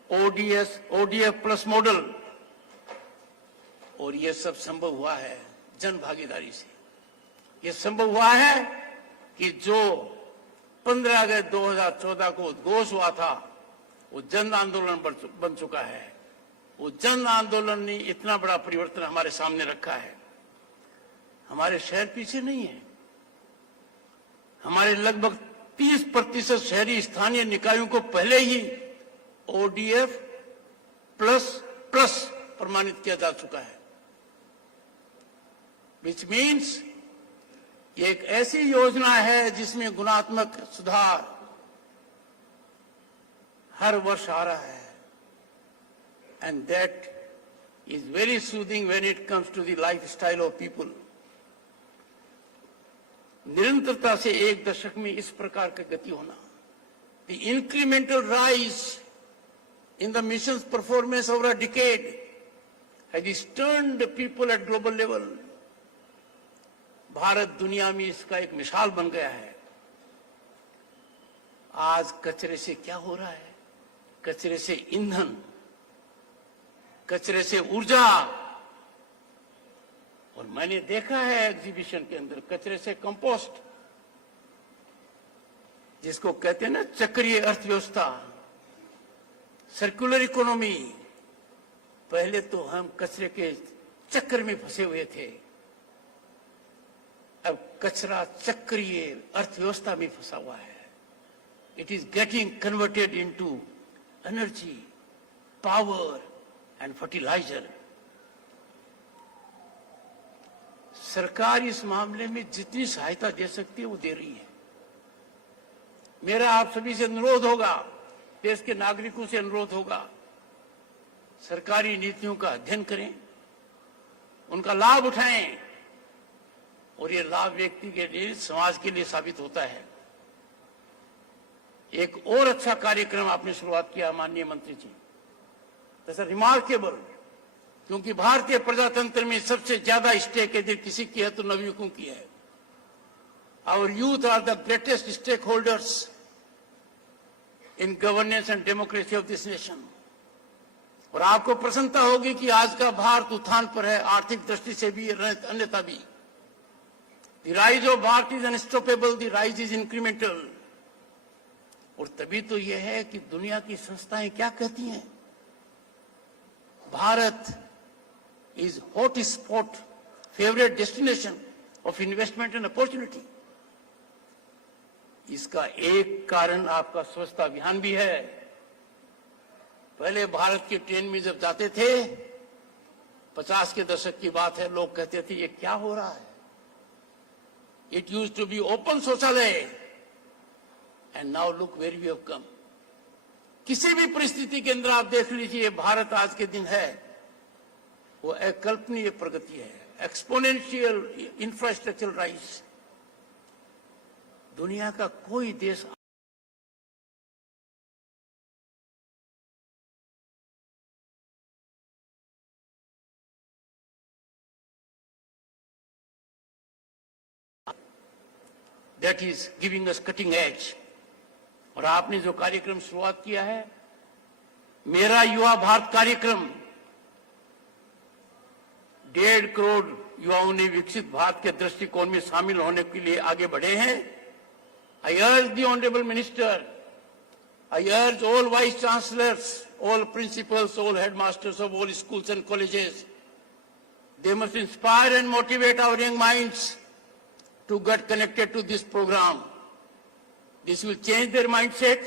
ODF plus model. और यह सब संभव हुआ है जन भागीदारी से। यह संभव हुआ है कि जो 15 अगस्त 2014 को उद्घोष हुआ था वो जन आंदोलन बन चुका है। वो जन आंदोलन ने इतना बड़ा परिवर्तन हमारे सामने रखा है। हमारे शहर पीछे नहीं है। हमारे लगभग 30% शहरी स्थानीय निकायों को पहले ही ODF प्लस प्रमाणित किया जा चुका है, विच मीन्स ये एक ऐसी योजना है जिसमें गुणात्मक सुधार हर वर्ष आ रहा है, and that is very soothing when it comes to the lifestyle of people. निरंतरता से एक दशक में इस प्रकार की गति होना, the incremental rise in the missions performance over a decade has turned people at global level. Bharat दुनिया में इसका एक मिसाल बन गया है। आज कचरे से क्या हो रहा है? कचरे से ईंधन, कचरे से ऊर्जा, और मैंने देखा है एग्जीबिशन के अंदर कचरे से कंपोस्ट, जिसको कहते हैं ना चक्रीय अर्थव्यवस्था, सर्कुलर इकोनॉमी। पहले तो हम कचरे के चक्र में फंसे हुए थे, अब कचरा चक्रीय अर्थव्यवस्था में फंसा हुआ है। It is getting converted into energy, power and fertiliser. सरकार इस मामले में जितनी सहायता दे सकती है वो दे रही है। मेरा आप सभी से अनुरोध होगा, देश के नागरिकों से अनुरोध होगा, सरकारी नीतियों का अध्ययन करें, उनका लाभ उठाएं, और ये लाभ व्यक्ति के लिए, समाज के लिए साबित होता है। एक और अच्छा कार्यक्रम आपने शुरुआत किया माननीय मंत्री जी, दैट्स रिमार्केबल, क्योंकि भारतीय प्रजातंत्र में सबसे ज्यादा स्टेक यदि किसी की है तो नवयुवकों की है। Our youth are the greatest stakeholders in governance and democracy of this nation. और आपको प्रसन्नता होगी कि आज का भारत उत्थान पर है, आर्थिक दृष्टि से भी, अन्यथा भी। The rise of Bharat is unstoppable, the rise is incremental। और तभी तो यह है कि दुनिया की संस्थाएं क्या कहती हैं, Bharat is hot spot, favorite destination of investment and opportunity। इसका एक कारण आपका स्वच्छता अभियान भी है। पहले भारत की ट्रेन में जब जाते थे, 50 के दशक की बात है, लोग कहते थे ये क्या हो रहा है। It used to be open शौचालय, and now look where we have come। किसी भी परिस्थिति के अंदर आप देख लीजिए, भारत आज के दिन है वो अकल्पनीय प्रगति है, एक्सपोनेंशियल इंफ्रास्ट्रक्चर राइज। दुनिया का कोई देश that is giving us cutting edge। और आपने जो कार्यक्रम शुरुआत किया है, मेरा युवा भारत कार्यक्रम, 1.5 करोड़ युवाओं ने विकसित भारत के दृष्टिकोण में शामिल होने के लिए आगे बढ़े हैं। आई अर्ज the honourable minister, I urge all vice chancellors, all principals, all headmasters of all schools and colleges, they must inspire and motivate our young minds to get connected to this program। This will change their mindset,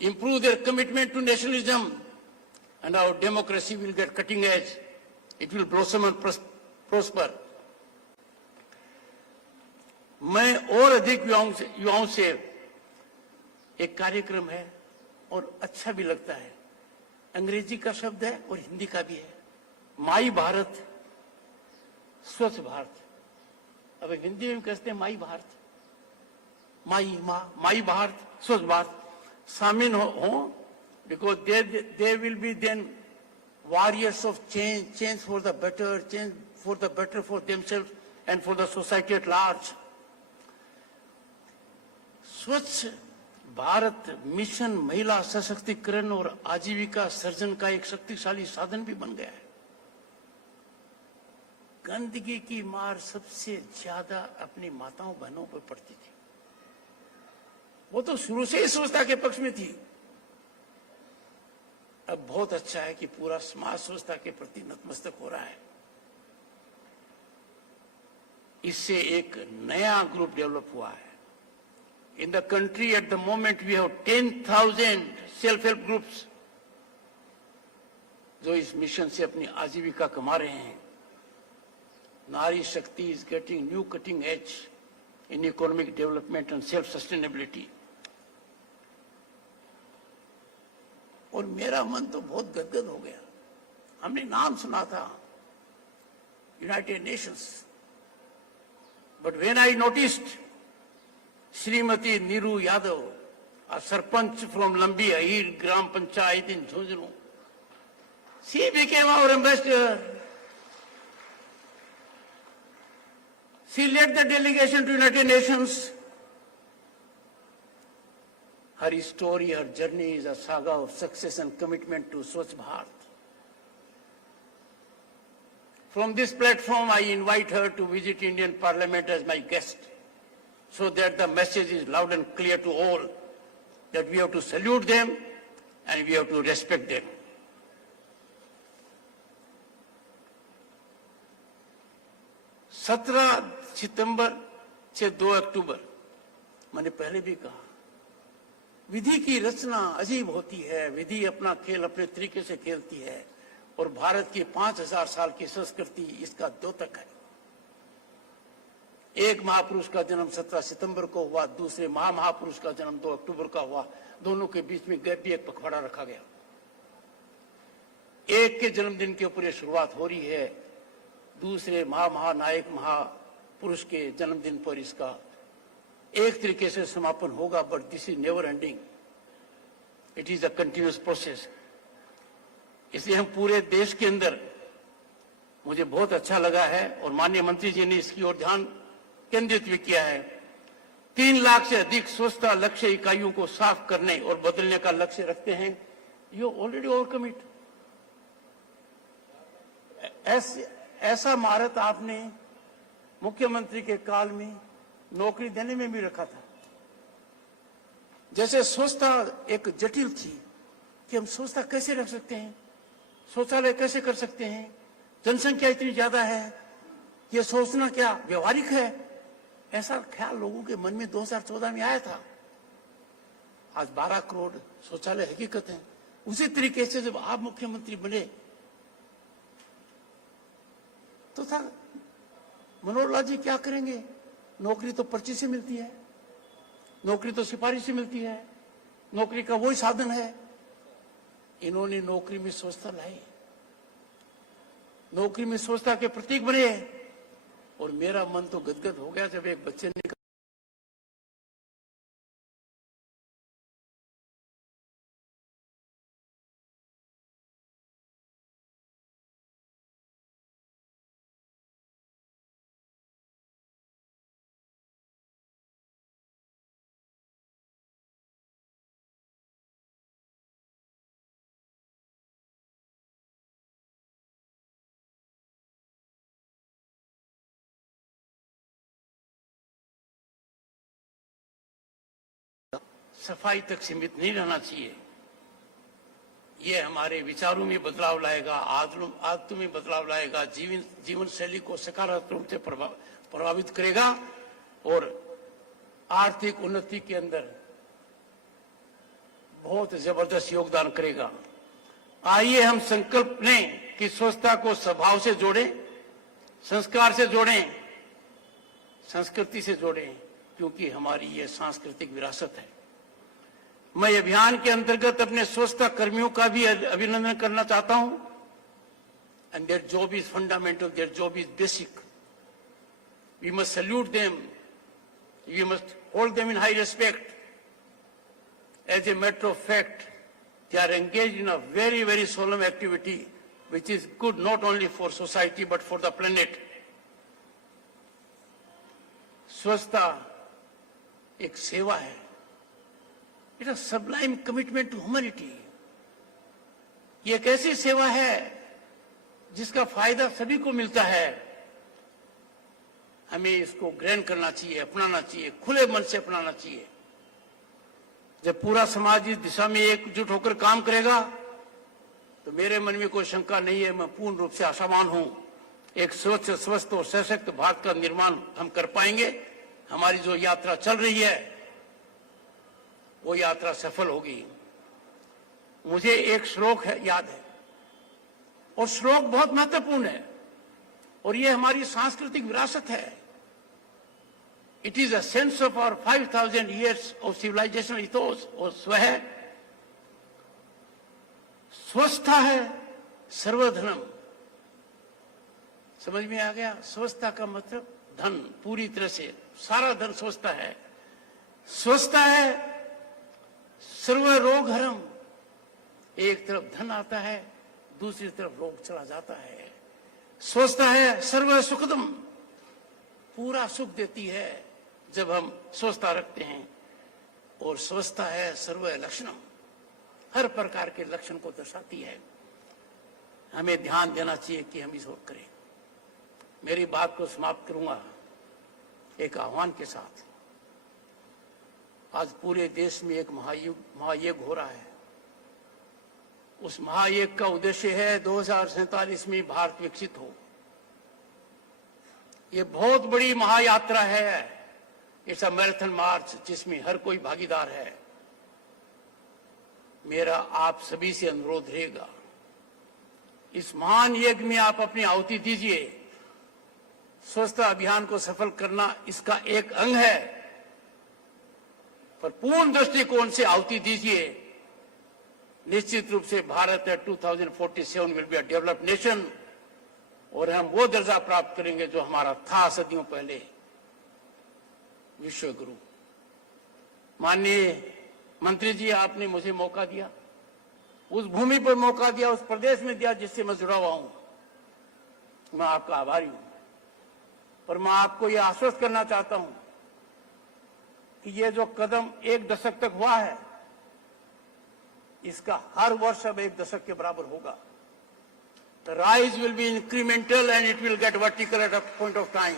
improve their commitment to nationalism, and our democracy will get cutting edge। It will blossom and prosper। मैं और अधिक युवाओं से एक कार्यक्रम है और अच्छा भी लगता है, अंग्रेजी का शब्द है और हिंदी का भी है, माई भारत स्वच्छ भारत। अब हिंदी में कहते हैं माई भारत, माई माँ, माई भारत स्वच्छ भारत। शामिल हो because they will be then warriors of change for the better, change for the better for themselves and for the society at large. स्वच्छ भारत मिशन महिला सशक्तिकरण और आजीविका सर्जन का एक शक्तिशाली साधन भी बन गया है। गंदगी की मार सबसे ज्यादा अपनी माताओं बहनों पर पड़ती थी। वो तो शुरू से ही स्वच्छता के पक्ष में थी। अब बहुत अच्छा है कि पूरा समाज स्वच्छता के प्रति नतमस्तक हो रहा है। इससे एक नया ग्रुप डेवलप हुआ है। In the country at the moment we have 10,000 self-help groups जो इस मिशन से अपनी आजीविका कमा रहे हैं। नारी शक्ति is getting new cutting edge in economic development and self-sustainability. और मेरा मन तो बहुत गदगद हो गया। हमने नाम सुना था United Nations, but when I noticed Srimati Niru Yadav, a sarpanch from Lambi Ahir Gram Panchayat in Jhunjhunu, she became our ambassador. She led the delegation to United Nations. Her story, her journey is a saga of success and commitment to Swachh Bharat. From this platform, I invite her to visit Indian Parliament as my guest, so that the message is loud and clear to all that we have to salute them and we have to respect them. सत्रह सितंबर से 2 अक्टूबर, मैंने पहले भी कहा, विधि की रचना अजीब होती है। विधि अपना खेल अपने तरीके से खेलती है और भारत की 5000 साल की संस्कृति इसका द्योतक है। एक महापुरुष का जन्म 17 सितंबर को हुआ, दूसरे महापुरुष का जन्म 2 अक्टूबर का हुआ। दोनों के बीच में गैप भी एक पखवाड़ा रखा गया। एक के जन्मदिन के ऊपर ये शुरुआत हो रही है, दूसरे महानायक महापुरुष के जन्मदिन पर इसका एक तरीके से समापन होगा। But this is never ending, it is a continuous process. इसलिए हम पूरे देश के अंदर, मुझे बहुत अच्छा लगा है और माननीय मंत्री जी ने इसकी ओर ध्यान केंद्रित भी किया है। 3 लाख से अधिक स्वच्छता लक्ष्य इकाइयों को साफ करने और बदलने का लक्ष्य रखते हैं। You already overcome it. ऐसा महारत आपने मुख्यमंत्री के काल में नौकरी देने में भी रखा था। जैसे स्वच्छता एक जटिल थी कि हम स्वच्छता कैसे रख सकते हैं, शौचालय कैसे कर सकते हैं, जनसंख्या इतनी ज्यादा है, ये सोचना क्या व्यवहारिक है, ऐसा ख्याल लोगों के मन में 2014 में आया था। आज 12 करोड़ शौचालय हकीकत है। उसी तरीके से जब आप मुख्यमंत्री बने तो था मनोहर लाल जी क्या करेंगे, नौकरी तो पर्ची से मिलती है, नौकरी तो सिफारिश से मिलती है, नौकरी का वही साधन है। इन्होंने नौकरी में स्वच्छता लाई, नौकरी में स्वच्छता के प्रतीक बने और मेरा मन तो गदगद हो गया जब एक बच्चे ने सफाई तक सीमित नहीं रहना चाहिए। ये हमारे विचारों में बदलाव लाएगा, आदतों में बदलाव लाएगा, जीवन शैली को सकारात्मक रूप से प्रभावित करेगा और आर्थिक उन्नति के अंदर बहुत जबरदस्त योगदान करेगा। आइए हम संकल्प लें कि स्वच्छता को स्वभाव से जोड़ें, संस्कार से जोड़ें, संस्कृति से जोड़ें, क्योंकि हमारी ये सांस्कृतिक विरासत है। मैं अभियान के अंतर्गत अपने स्वच्छता कर्मियों का भी अभिनंदन करना चाहता हूं। And their job is fundamental, their job is basic. We must salute them, we must hold them in high respect. As a matter of fact, they are engaged in a very, very solemn activity which is good not only for society but for the planet. स्वच्छता एक सेवा है. It is a sublime commitment to humanity. ये एक ऐसी सेवा है जिसका फायदा सभी को मिलता है. हमें इसको ग्रहण करना चाहिए, अपनाना चाहिए, खुले मन से अपनाना चाहिए. जब पूरा समाज इस दिशा में एकजुट होकर काम करेगा तो मेरे मन में कोई शंका नहीं है, मैं पूर्ण रूप से आशावान हूं. एक स्वच्छ, स्वस्थ और सशक्त भारत का निर्माण हम कर पाएंगे. हमारी जो यात्रा चल रही है वो यात्रा सफल होगी. मुझे एक श्लोक याद है और श्लोक बहुत महत्वपूर्ण है और ये हमारी सांस्कृतिक विरासत है. It is a sense of our 5,000 years of civilizational ethos. और स्वः स्वस्थता है सर्वधनम. समझ में आ गया? स्वस्थता का मतलब धन, पूरी तरह से सारा धन स्वस्थता है. स्वस्थता है सर्व रोग हरम. एक तरफ धन आता है, दूसरी तरफ रोग चला जाता है. स्वस्थता है सर्व सुखदम. पूरा सुख देती है जब हम स्वस्थता रखते हैं. और स्वस्थता है सर्व लक्षणम. हर प्रकार के लक्षण को दर्शाती है. हमें ध्यान देना चाहिए कि हम इस ओर करें. मेरी बात को समाप्त करूंगा एक आह्वान के साथ. आज पूरे देश में एक महायज्ञ हो रहा है. उस महायज्ञ का उद्देश्य है 2047 में भारत विकसित हो. ये बहुत बड़ी महायात्रा है. इट्स अ मैराथन मार्च जिसमें हर कोई भागीदार है. मेरा आप सभी से अनुरोध रहेगा, इस महान यज्ञ में आप अपनी आहुति दीजिए. स्वच्छता अभियान को सफल करना इसका एक अंग है, पर पूर्ण दृष्टिकोण से आहुति दीजिए. निश्चित रूप से Bharat 2047 will be a developed nation और हम वो दर्जा प्राप्त करेंगे जो हमारा था सदियों पहले. विश्व गुरु. माननीय मंत्री जी, आपने मुझे मौका दिया, उस भूमि पर मौका दिया, उस प्रदेश में दिया जिससे मैं जुड़ा हुआ हूं. मैं आपका आभारी हूं. पर मैं आपको यह आश्वस्त करना चाहता हूं कि ये जो कदम 1 दशक तक हुआ है, इसका हर वर्ष अब 1 दशक के बराबर होगा. The rise will be incremental and it will get vertical at a point of time.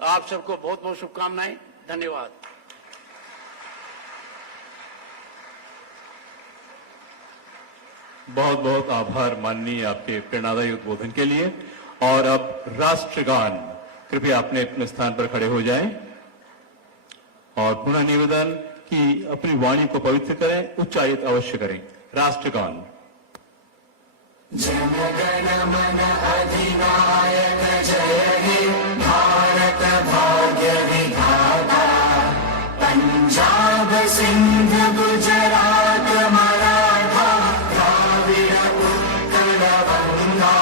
आप सबको बहुत बहुत शुभकामनाएं. धन्यवाद. बहुत बहुत आभार माननीय आपके प्रेरणादायी उद्बोधन के लिए. और अब राष्ट्रगान, कृपया अपने अपने स्थान पर खड़े हो जाएं और पुनः निवेदन कि अपनी वाणी को पवित्र करें, उच्चारित अवश्य करें. राष्ट्रगान. जनगण मन अधिनायक जय हे भारत भाग्य विधाता. पंजाब सिंध गुजरात मराठा द्राविड़ उत्कल बंगा.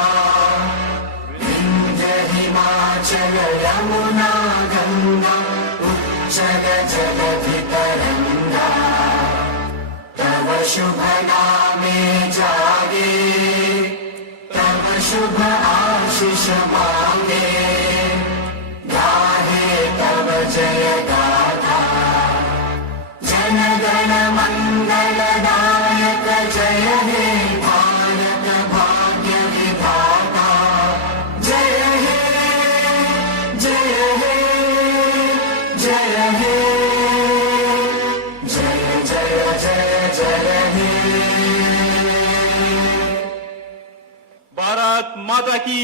विंध्य हिमाचल यमुना गंगा उच्चल जलधि तरंगा. तव शुभ नामे जागे, तब शुभ आशीष मांगे. गाहे तब जय गाथा. जनगण मंगलदायक जय हे भारत भाग्य विधाता. जय हे जय हे जय हे जय जय जय जय हे. भारत माता की